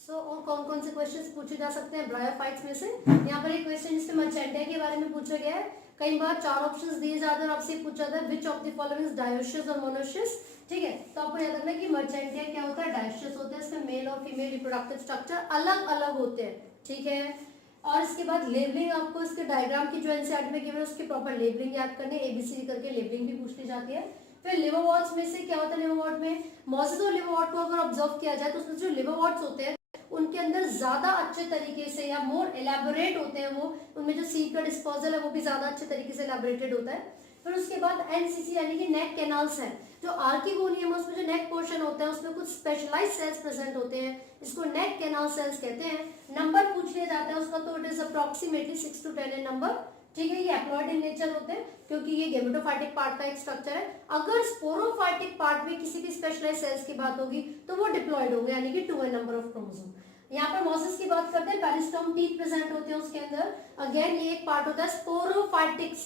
सो और कौन कौन से क्वेश्चंस पूछे जा सकते हैं ब्रायोफाइट्स में से? यहाँ पर एक क्वेश्चन जिसमें मर्चेंटिया के बारे में पूछा गया है। कई बार 4 ऑप्शंस दिए जाते हैं और आपसे पूछा जाता है which of the following is dioecious और मोनोसियस। ठीक है, तो आपको याद रखना कि मर्चेंटिया क्या होता है? डायोसियस होता है, इसमें मेल और फीमेल रिप्रोडक्टिव स्ट्रक्चर अलग अलग होते हैं। ठीक है, और इसके बाद लेबलिंग, आपको इसके डायग्राम की जो एनसीईआरटी में गिवन है उसकी प्रॉपर लेबलिंग याद करनी है, ABCD करके लेबलिंग भी पूछी जाती है। फिर लिवरवॉर्ट्स में से क्या होता है? लिवरवॉर्ट में मोसिस और लिवरवॉर्ट को अगर ऑब्जर्व किया जाए तो उसमें जो लिवरवॉर्ट्स होते हैं उनके अंदर ज्यादा अच्छे तरीके से या मोर एलैबोरेट होते हैं, वो उनमें जो सीड का डिस्पोजल है वो भी ज्यादा अच्छे तरीके से एलैबोरेटेड होता है। फिर उसके बाद एनसीसी यानी कि नेक कैनाल्स है। जो आर्किगोनियम है उसमें जो नेक पोर्शन होता है उसमें कुछ स्पेशलाइज्ड सेल्स प्रेजेंट होते हैं, इसको नेक कैनाल सेल्स कहते हैं। नंबर पूछ लिया जाता है उसका तो it is approximately 6 to 10 in number, ठीक है। ये हैप्लॉइड इन नेचर होते हैं क्योंकि ये गेमेटोफाइटिक पार्ट का एक स्ट्रक्चर है। अगर स्पोरोफाइटिक पार्ट में किसी भी स्पेशलाइज्ड सेल्स की बात होगी तो वो डिप्लॉइड होंगे यानी कि 2n नंबर ऑफ क्रोमोसोम। यहाँ पर मॉसेस की बात करते हैं, पेरिस्टोम टीथ प्रेजेंट होते हैं उसके अंदर। अगेन ये एक पार्ट होता है स्पोरोफाइटिक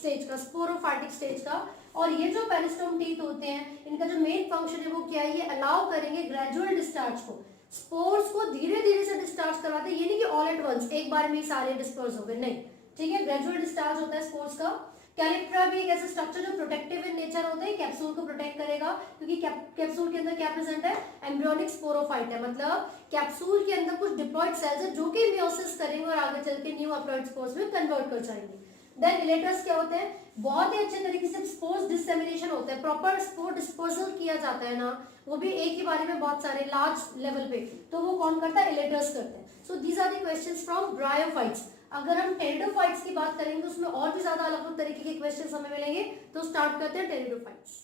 स्टेज का। और ये जो पेरिस्टोम टीथ होते हैं इनका जो मेन फंक्शन है वो क्या है, ये अलाउ करेंगे ग्रेजुअल डिस्चार्ज को, स्पोर्स को धीरे धीरे से डिस्चार्ज करवाते हैं। ये नहीं कि ऑल एट वंस एक बार में सारे डिस्पर्स हो गए, नहीं, ठीक है। ग्रेजुअल डिस्चार्ज होता है स्पोर्स का। कैलिप्ट्रा भी एक ऐसा स्ट्रक्चर जो प्रोटेक्टिव इन नेचर होता है, कैप्सूल को प्रोटेक्ट करेगा क्योंकि कैप्सूल के अंदर क्या प्रेजेंट है, एम्ब्रियोनिक स्पोरोफाइट है, मतलब कैप्सूल के अंदर कुछ डिप्लॉइड सेल्स है जो कि मियोसिस करेंगे और आगे चल के न्यू अपलॉइड स्पोर्स में कन्वर्ट कर जाएंगे। देन इलेटर्स क्या होते हैं, बहुत ही अच्छे तरीके से स्पोर्स डिसेमिनेशन होता है, प्रॉपर स्पोर डिस्पोजल किया जाता है ना, वो भी एक ही बारे में बहुत सारे लार्ज लेवल पे, तो वो कौन करता है, इलेटर्स करते हैं। So these are the questions from bryophytes. अगर हम टेरिडोफाइट्स की बात करेंगे तो उसमें और भी ज्यादा अलग अलग तरीके के क्वेश्चंस हमें मिलेंगे, तो स्टार्ट करते हैं टेरिडोफाइट्स।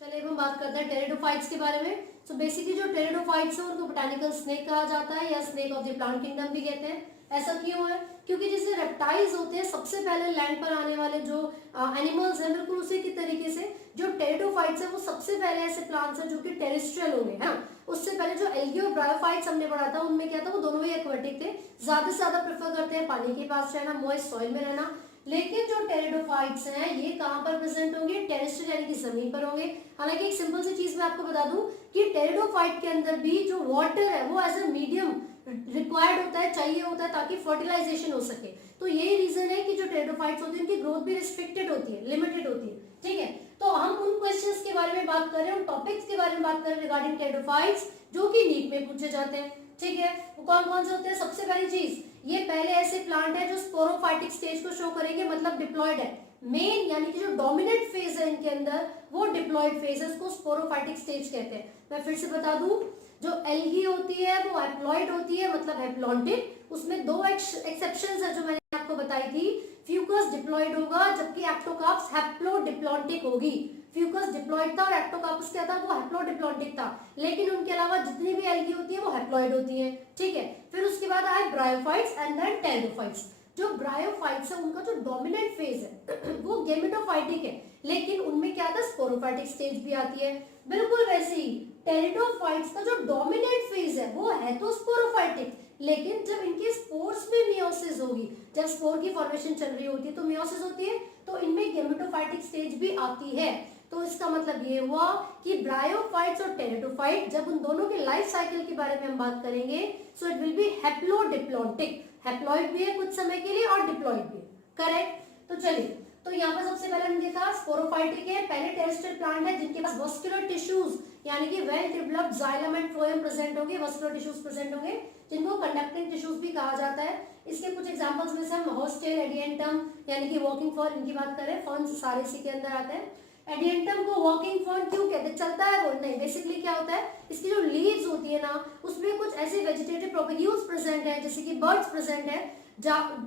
चलिए हम बात करते हैं टेरिडोफाइट्स के बारे में। सो बेसिकली जो टेरिडोफाइट्स है उनको बोटानिकल स्नेक कहा जाता है या snake of the plant kingdom भी कहते हैं। ऐसा क्यों है, क्योंकि जैसे रेप्टाइल्स होते हैं सबसे पहले लैंड पर आने वाले जो एनिमल्स हैं, बिल्कुल उसी की तरीके से जो टेरिडोफाइट्स है वो सबसे पहले ऐसे प्लांट्स हैं जो कि टेरेस्ट्रियल होंगे, है ना। उससे पहले जो एल्गी और ब्रायोफाइट्स हमने पढ़ा था उनमें क्या था, वो दोनों ही एक्वेटिक थे, ज्यादा से ज्यादा प्रेफर करते हैं पानी के पास रहना, मॉइस्ट सॉइल में रहना। लेकिन जो टेरिडोफाइट्स हैं ये कहां पर प्रेजेंट होंगे, टेरेस्ट्रियल यानी कि जमीन पर होंगे। हालांकि एक सिंपल सी चीज मैं आपको बता दूं कि टेरिडोफाइट के अंदर भी जो वाटर है वो एज अ मीडियम रिक्वायर्ड होता है, चाहिए होता है ताकि फर्टिलाइजेशन हो सके। तो यही रीजन है कि जो टेरिडोफाइट्स होते हैं उनकी ग्रोथ भी रिस्ट्रिक्टेड होती है, लिमिटेड होती है, ठीक है। तो हम उन क्वेश्चंस के बारे में बात कर रहे हैं, उन टॉपिक्स के बारे में बात कर रहे हैं रिगार्डिंग टेरिडोफाइट्स जो कि नीट में पूछे जाते हैं, ठीक है। वो कौन कौन से होते हैं, सबसे पहली चीज ये पहले ऐसे प्लांट है जो स्पोरोफाइटिक स्टेज को शो करेंगे, मतलब डिप्लॉयड है। मेन यानी कि जो डोमिनेंट फेज है इनके अंदर वो डिप्लॉयड फेज है, इसको स्पोरोफाइटिक स्टेज कहते हैं। मैं फिर से बता दूं, जो एल्गी होती है वो हैप्लॉइड होती है, मतलब हैप्लॉन्टिक। उसमें दो एक्सेप्शंस है जो मैंने आपको बताई थी, फ्यूकस डिप्लॉयड होगा जबकि एक्टोकार्प्स हैप्लोडिप्लॉन्टिक होगी। फ्यूकस डिप्लॉयड था और एक्टोकार्पस क्या था, वो हैप्लोडिप्लॉन्टिक था। लेकिन उनके अलावा जितनी भी एल्गी होती है वो हैप्लॉइड होती है, ठीक है। फिर उसके बाद आए ब्रायोफाइट्स एंड देन टेरिडोफाइट्स। जो ब्रायोफाइट्स है उनका जो डोमिनेंट फेज है वो गेमेटोफाइटिक है, लेकिन उनमें क्या था, स्पोरोफाइटिक स्टेज भी आती है। बिल्कुल वैसे ही टेरिडोफाइट्स का जो डोमिनेंट फेज है वो है तो स्पोरोफाइटिक, लेकिन जब इनके स्पोर्स में मियोसिस होगी, जब स्पोर की फॉर्मेशन चल रही होती है तो मियोसिस होती है, तो इनमें गेमेटोफाइटिक स्टेज भी आती है। तो इसका मतलब ये हुआ कि ब्रायोफाइट्स और टेरिडोफाइट, जब उन दोनों के लाइफ साइकिल के बारे में हम बात करेंगे, so it will be haplodiplontic, haploid भी है कुछ समय के लिए और डिप्लॉइड भी, करेक्ट। तो चलिए, तो यहाँ पर सबसे पहले हमने देखा स्पोरोफाइटिक है, पहले टेरेस्ट्रियल प्लांट है जिनके पास वस्कुलर टिश्यूज यानी कि well developed xylem and phloem present होंगे, वस्कुलर टिश्यूज प्रेजेंट होंगे जिनको कंडक्टिंग टिश्यूज भी कहा जाता है। इसके कुछ एग्जांपल्स में से हम हॉस्टेल, एडिएंटम यानी कि वॉकिंग फर्न, इनकी बात करें, फर्न्स सारे इसी के अंदर आते हैं। एडिएंटम को वॉकिंग फर्न क्यों कहते हैं, चलता है वो नहीं, बेसिकली क्या होता है, इसकी जो लीव्स होती है ना उसमें कुछ ऐसे वेजिटेटिव प्रोपेगेल्स प्रेजेंट है, जैसे कि बर्ड्स प्रेजेंट है।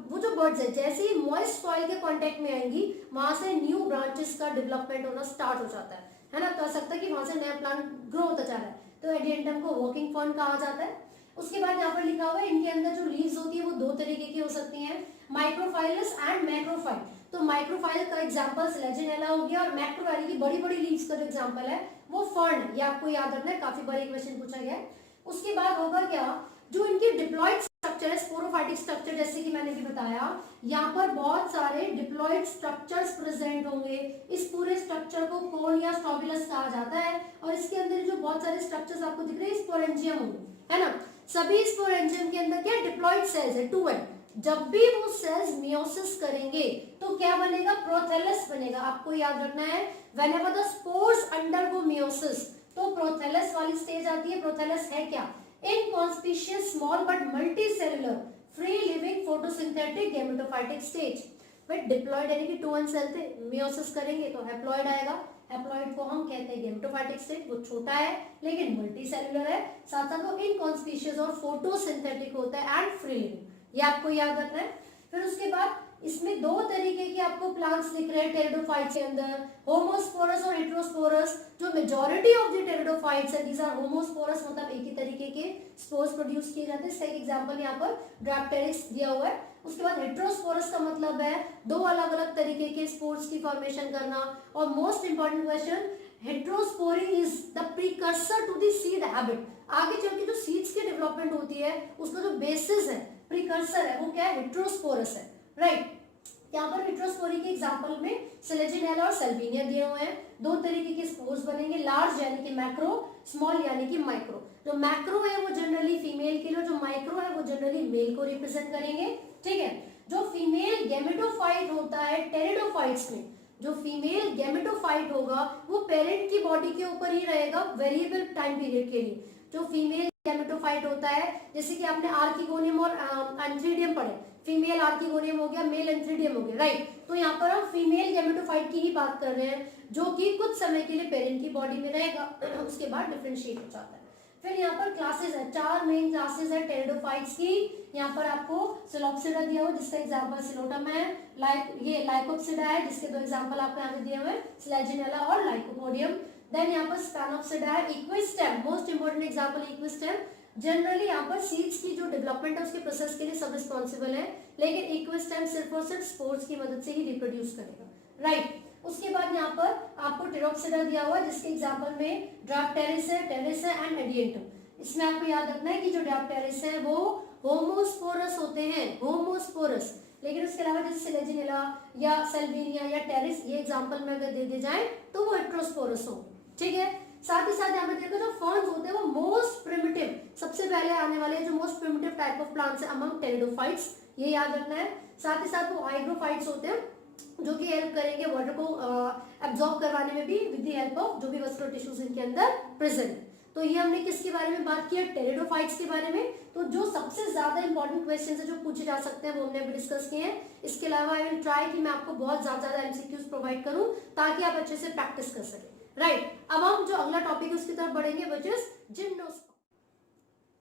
वो जो बर्ड्स है जैसे ही मॉइस्ट सॉइल के कांटेक्ट में आएंगी वहां से न्यू ब्रांचेस का डेवलपमेंट होना स्टार्ट हो जाता है ना। तो सकता है कि वहां से नया प्लांट ग्रो होता जा रहा है, तो एडिएंटम को वॉकिंग फर्न कहा जाता है। उसके बाद यहाँ पर लिखा हुआ है इनके अंदर जो लीव्स होती है वो दो तरीके की हो सकती हैं, माइक्रोफाइलस एंड मैक्रोफाइल। तो माइक्रोफाइल का एग्जांपल लेजिनेला हो गया, और मैक्रोफाइल की बड़ी बड़ी लीव्स का जो एग्जांपल है वो फर्न, ये आपको याद रखना है, काफी बड़े क्वेश्चन पूछा गया है। उसके बाद होगा क्या, जो इनके डिप्लॉइड स्ट्रक्चर है, स्पोरोफाइटिक स्ट्रक्चर, जैसे कि मैंने भी बताया, यहाँ पर बहुत सारे डिप्लॉइड स्ट्रक्चर्स प्रेजेंट होंगे। इस पूरे स्ट्रक्चर को कोन या स्टोबिलस कहा जाता है, और इसके अंदर जो बहुत सारे स्ट्रक्चर्स आपको दिख रहे हैं स्पोरेंजियम होंगे, है ना। सभी स्पोरेंजियम के अंदर क्या डिप्लॉइड सेल्स है, 2n। जब भी वो सेल्स मियोसिस करेंगे तो क्या बनेगा, प्रोथेलस बनेगा। आपको याद रखना है, whenever the spores undergo meiosis, तो प्रोथेलस वाली स्टेज आती है। प्रोथेलस है क्या, inconspicuous small but multicellular free living photosynthetic gametophytic stage. But diploid यानी कि 2n सेल थे, मियोसिस करेंगे तो हैप्लॉइड आएगा। हैप्लॉइड को हम कहते हैं गेमेटोफाइटिक स्टेज, वो छोटा है लेकिन मल्टीसेलुलर है, साथ साथ वो इनकॉन्स्पिशियस और फोटोसिंथेटिक होता है एंड फ्री लिविंग, ये आपको याद रखना है। फिर उसके बाद इसमें दो तरीके के आपको प्लांट्स दिख रहे हैं टेरिडोफाइट्स के अंदर, होमोस्पोरस और हेटेरोस्पोरस। जो मेजॉरिटी ऑफ द टेरिडोफाइट्स है, दीज आर होमोस्पोरस, मतलब एक ही तरीके के स्पोर्स प्रोड्यूस किए जाते हैं। इसका एक एग्जांपल यहाँ पर ड्रैप्टेरिक्स दिया हुआ है। उसके बाद हेटेरोस्पोरस का मतलब है दो अलग अलग तरीके के स्पोर्स की फॉर्मेशन करना। और most important question, heterospory is the precursor to the seed habit. आगे चल के जो सीड्स की डेवलपमेंट होती है उसका जो बेसिस है, प्रीकर्सर है, वो क्या है, हेटेरोस्पोरस है, राइट। यहाँ पर हेटेरोस्पोरी के एग्जांपल में सेलेजिनेला और सेल्विनिया दिए हुए हैं। दो तरीके के स्पोर्स बनेंगे, लार्ज यानी कि मैक्रो, स्मॉल यानी कि माइक्रो। जो मैक्रो है वो जनरली फीमेल के लिए, जो माइक्रो है वो जनरली मेल को रिप्रेजेंट करेंगे, ठीक है। जो फीमेल गैमेटोफाइट होता है टेरिडोफाइट्स में, जो फीमेल गैमेटोफाइट होगा वो पेरेंट की बॉडी के ऊपर ही रहेगा वेरिएबल टाइम पीरियड के लिए। जो फीमेल गैमेटोफाइट होता है, जैसे कि आपने आर्किगोनियम और एंथ्रीडियम पढ़े, फीमेल आर्किगोनियम हो गया, मेल एंथ्रीडियम हो गया, राइट। तो यहाँ पर हम फीमेल गैमेटोफाइट की ही बात कर रहे हैं, जो कि कुछ समय के लिए पेरेंट की बॉडी में रहेगा, उसके बाद डिफरेंशिएट हो जाता है। फिर यहाँ पर क्लासेस है, चार मेन क्लासेस है टेरिडोफाइट्स की। यहाँ पर आपको सिलोप्सिडा दिया हुआ जिसका एग्जांपल सिलोटम है, ये लाइकोप्सिडा है जिसके दो एग्जांपल आपको यहाँ पे दिए हुए हैं, स्लेजिनेला और लाइकोपोडियम। देन यहाँ पर स्पैनोप्सिडा है, इक्विस्टेम, मोस्ट इंपोर्टेंट एग्जांपल इक्विस्टेम। जनरली यहाँ पर सीड्स की जो डेवलपमेंट है उसके प्रोसेस के लिए सब रिस्पॉन्सिबल है, लेकिन इक्विस्टेम सिर्फ और सिर्फ स्पोर्स की मदद से ही रिप्रोड्यूस करेगा, राइट। उसके बाद यहाँ पर आपको टेरोप्सिडा दिया हुआ है जिसके एग्जांपल में ड्रैप्टेरिस है, टेरिस है एंड एडिएंटम। इसमें आपको याद रखना है कि जो ड्रैप्टेरिस है वो होमोस्पोरस होते हैं, होमोस्पोरस। लेकिन उसके अलावा जैसे सेलेजिनेला या सेल्विनिया या टेरिस, ये एग्जांपल में अगर दे दिए जाए तो वो हेटेरोस्पोरस हो, ठीक है। साथ ही साथ यहाँ पे देखो जो फर्न्स होते हैं वो मोस्ट प्रिमिटिव, सबसे पहले आने वाले जो most primitive type of plants है अमंग टेरिडोफाइट्स, ये याद रखना है। साथ ही साथ वो हाइग्रोफाइट्स होते हैं जो कि हेल्प करेंगे वाटर को एब्जॉर्ब करवाने में भी विद द हेल्प ऑफ जो भी वस्कुलर टिश्यूज इनके अंदर प्रेजेंट। तो ये हमने किसके बारे में बात की, टेरिडोफाइट्स के बारे में। तो जो सबसे ज्यादा इंपॉर्टेंट क्वेश्चंस है जो पूछे जा सकते हैं वो हमने अभी डिस्कस किए हैं। इसके अलावा आई विल ट्राई कि मैं आपको बहुत ज्यादा एमसीक्यूज प्रोवाइड करूं ताकि आप अच्छे से प्रैक्टिस कर सकें, राइट। अब हम जो अगला टॉपिक है उसकी तरफ बढ़ेंगे, व्हिच इज जिम्नोस्पर्म।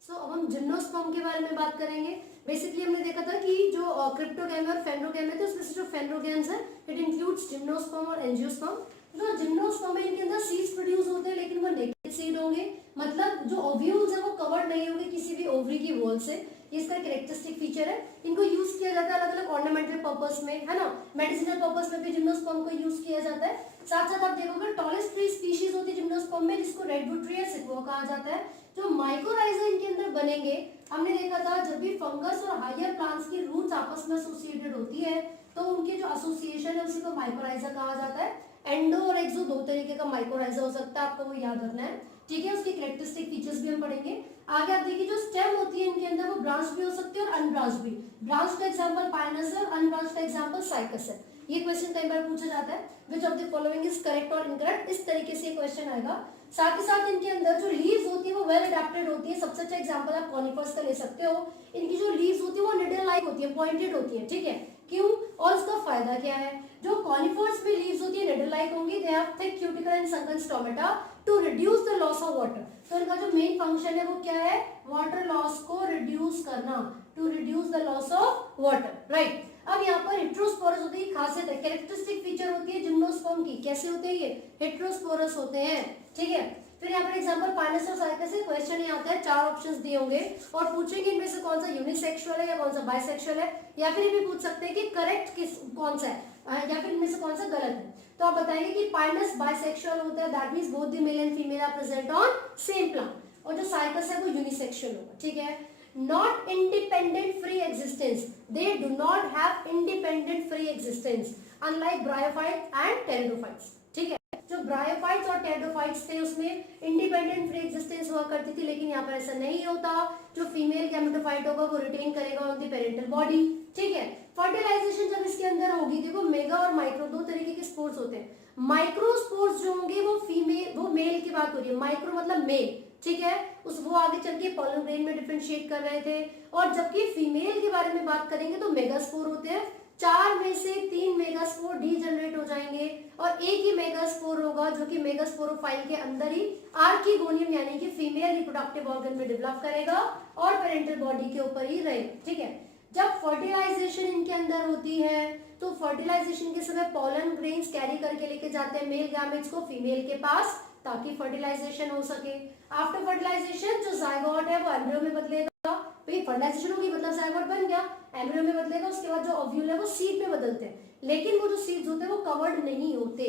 सो अब हम जिम्नोस्पर्म के बारे में बात करेंगे। बेसिकली हमने देखा था कि जो क्रिप्टोगैमे और फेनरोगैमे थे उसमें से जो फेनरोगैम्स है इट इंक्लूड्स जिम्नोस्पर्म और एंजियोस्पर्म। जो जिम्नोस्पर्म है इनके अंदर सीड्स प्रोड्यूस होते हैं लेकिन वो नेकेड सीड होंगे, मतलब जो ओव्यूल्स है वो कवर्ड नहीं होंगे किसी भी ओवरी की वॉल से। ये इसका कैरेक्टरिस्टिक फीचर है। इनको यूज किया जाता है अलग अलग ऑर्नामेंटल पर्पस में, है ना, मेडिसिनल पर्पस में भी जिम्नोस्पर्म को यूज किया जाता है। साथ साथ आप देखोगे टॉलेस्ट ट्री स्पीशीज होती है जिम्नोस्पर्म में जिसको रेडवुड ट्री या सिक्वो कहा जाता है। जो माइकोराइजा इनके अंदर बनेंगे, हमने देखा था जब भी फंगस और हायर प्लांट्स की रूट्स आपस में एसोसिएटेड होती है तो उनकी जो एसोसिएशन है उसी को माइकोराइजा कहा जाता है। एंडो और एक्सो दो तरीके का माइकोराइजा हो सकता है, आपको वो याद रखना है, ठीक है। उसके कैरेक्टरिस्टिक फीचर्स भी हम पढ़ेंगे आगे। आप देखिए जो स्टेम होती है इनके अंदर वो ब्रांच भी हो सकती है और अनब्रांच भी। ब्रांच का एग्जांपल पाइनस है, अनब्रांच का एग्जांपल साइकस है। ये क्वेश्चन कई बार पूछा जाता है, which of the following is correct और इनकरेक्ट, इस तरीके से क्वेश्चन आएगा। साथ ही साथ इनके अंदर जो लीव्स होती है वो वेल अडेप्टेड होती है। सबसे अच्छा एग्जांपल आप कॉनिफर्स का ले सकते हो। इनकी जो लीव्स होती है वो निडल लाइक होती है, पॉइंटेड होती है, ठीक है। क्यों और इसका फायदा क्या है? जो कॉनिफर्स में लीव्स होती है निडल लाइक होंगी, they have thick cuticle and sunken stomata to reduce the loss of water. तो इनका जो मेन फंक्शन है वो क्या है? वाटर लॉस को रिड्यूस करना, to reduce the loss of water, right. अब यहाँ पर हेटेरोस्पोरस होती है, खासियत है, कैरेक्टरिस्टिक फीचर होती है जिम्नोस्पर्म की। कैसे होते हैं ये? हेटेरोस्पोरस होते हैं, ठीक है। फिर यहाँ पर एग्जांपल पाइनस और साइकस से क्वेश्चन यहाँ आता है, चार ऑप्शंस दिए होंगे और पूछेंगे इनमें से कौन सा यूनिसेक्सुअल है या कौन सा बाइसेक्सुअल है, या फिर ये भी पूछ सकते हैं कि करेक्ट किस कौन सा है या फिर इनमें से कौन सा गलत है। तो आप बताएंगे कि पाइनस बाइसेक्सुअल होता है, that means both the male and female are present on same plant, और जो साइकस है वो यूनिसेक्सुअल होगा, ठीक है। Not independent free existence, they do not have independent free existence unlike bryophytes and pteridophytes, ठीक है। जो ब्रायोफाइट्स और टेरिडोफाइट्स थे उसमें इंडिपेंडेंट फ्री एग्जिस्टेंस हुआ करती थी, लेकिन यहाँ पर ऐसा नहीं होता। जो फीमेल गैमेटोफाइट होगा वो रिटेन करेगा ऑन द पेरेंटल बॉडी, ठीक है। फर्टिलाइजेशन जब इसके अंदर होगी, देखो मेगा और माइक्रो दो तरीके के स्पोर्स होते हैं। माइक्रोस्पोर्स जो होंगे वो फीमेल, वो मेल की बात हो रही है, माइक्रो मतलब मेल, ठीक है। वो आगे चल के पॉलन ग्रेन में डिफरेंशिएट कर रहे थे। और जबकि फीमेल के बारे में बात करेंगे तो मेगास्पोर होते हैं, 4 में से 3 मेगास्पोर डीजनरेट हो जाएंगे और एक ही मेगास्पोर होगा जो कि मेगास्पोरोफाइल के अंदर ही आर्किगोनियम यानी कि फीमेल रिप्रोडक्टिव ऑर्गन में डेवलप करेगा और पेरेंटल बॉडी के ऊपर ही रहेगा, ठीक है। जब फर्टिलाइजेशन इनके अंदर होती है तो फर्टिलाइजेशन के समय पॉलन ग्रेन्स कैरी करके लेके जाते हैं मेल गैमेट्स को फीमेल के पास ताकि फर्टिलाइजेशन हो सके। आफ्टर फर्टिलाइजेशन जो जायगोट है वो एम्ब्रियो में बदलेगा, भाई फर्टिलाइजेशन होगी मतलब जायगोट बन गया, एम्ब्रियो में बदलेगा, उसके बाद जो ओव्यूल है वो सीड में बदलते हैं, लेकिन वो जो सीड्स होते हैं वो कवर्ड नहीं होते,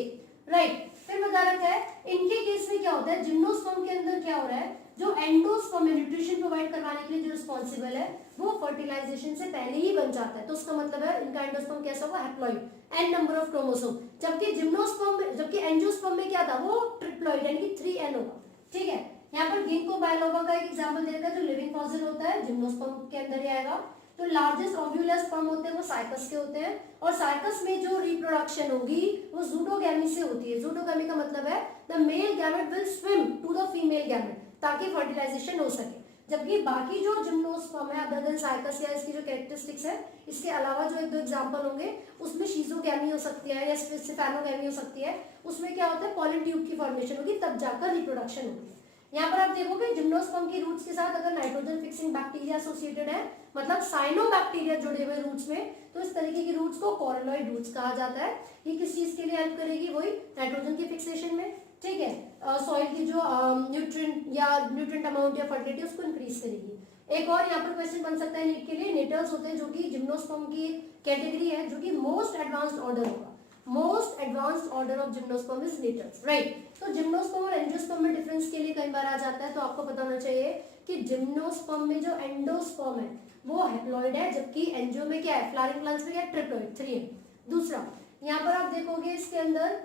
राइट। फिर बता रखा है इनके केस में क्या होता है, जिम्नोस्पर्म के अंदर क्या हो रहा है, जो एंडोस्पर्म है न्यूट्रिशन प्रोवाइड करवाने के लिए जो रिस्पॉन्सिबल है वो फर्टिलाइजेशन से पहले ही बन जाता है, तो उसका मतलब है इनका एंडोस्पर्म कैसा होगा, haploid, n number of chromosome, जबकि जिम्नोस्पर्म में, जबकि एंजियोस्पर्म में क्या था, वो ट्रिप्लॉइड यानी कि 3n होगा, ठीक है। यहाँ पर गिंको बायलोबा का एक एग्जांपल दे रखा है जो लिविंग फॉसिल होता है, जिम्नोस्पर्म के अंदर ही आएगा। तो लार्जेस्ट ओव्यूलर स्पर्म होते हैं वो साइकस के होते हैं, और साइकस में जो रिप्रोडक्शन होगी वो जूडोगैमी से होती है। जूडोगैमी का मतलब है the male gamete will swim to the female gamete ताकि फर्टिलाइजेशन हो सके, जबकि बाकी जो जिम्नोस्पर्म है अदर देन साइकस या इसकी जो कैरेक्टरिस्टिक्स है इसके अलावा जो एक दो एग्जांपल होंगे उसमें शीजोगैमी हो सकती है या स्टेफेनोगैमी हो सकती है, उसमें क्या होता है पॉलन ट्यूब की फॉर्मेशन होगी तब जाकर रिप्रोडक्शन होगी। यहाँ पर आप देखोगे जिम्नोस्पर्म की रूट्स के साथ अगर नाइट्रोजन फिक्सिंग बैक्टीरिया एसोसिएटेड है, मतलब साइनोबैक्टीरिया जुड़े हुए रूट्स में, तो इस तरीके की रूट्स को कॉर्नोइड रूट्स कहा जाता है। ये किस चीज के लिए हेल्प करेगी, वही नाइट्रोजन की फिक्सेशन में, ठीक है, सॉइल की जो न्यूट्रिएंट अमाउंट या फर्टिलिटी उसको इंक्रीज करेगी। एक और यहाँ पर क्वेश्चन बन सकता है नीट के लिए, नेटल्स होते हैं जो कि जिम्नोस्पर्म की कैटेगरी है, जो कि मोस्ट एडवांस्ड ऑर्डर होगा, most advanced order of gymnosperm is Gnetales, right. तो जिम्नोस्पर्म और एंजियोस्पर्म में डिफरेंस के लिए कई बार आ जाता है, तो आपको पता होना चाहिए कि जिम्नोस्पर्म में जो एंडोस्पर्म है वो हैप्लॉइड है, जबकि एंजियो में क्या है, फ्लावरिंग प्लांट्स में क्या है, ट्रिप्लॉइड, 3n। दूसरा यहाँ पर आप देखोगे इसके अंदर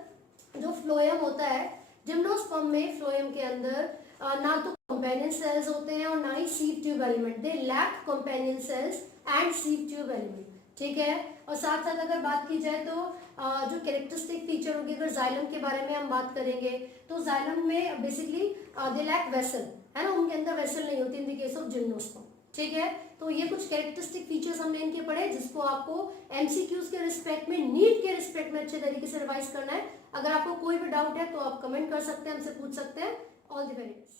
जो फ्लोएम होता है, जिम्नोस्पर्म में फ्लोएम के अंदर ना तो कंपेनियन सेल्स होते हैं और ना ही sieve tube element, they lack companion cells and sieve tube element, ठीक है। और साथ साथ अगर बात की जाए तो जो कैरेक्टरिस्टिक फीचर होगी, अगर जाइलम के बारे में हम बात करेंगे तो जाइलम में बेसिकली दे लैक वेसल, है ना, उनके अंदर वेसल नहीं होती in the case of gymnosperm, ठीक है। तो ये कुछ कैरेक्टरिस्टिक फीचर्स हमने इनके पढ़े जिसको आपको एमसीक्यूज के रिस्पेक्ट में, नीट के रिस्पेक्ट में अच्छे तरीके से रिवाइज करना है। अगर आपको कोई भी डाउट है तो आप कमेंट कर सकते हैं, हमसे पूछ सकते हैं। All the very best.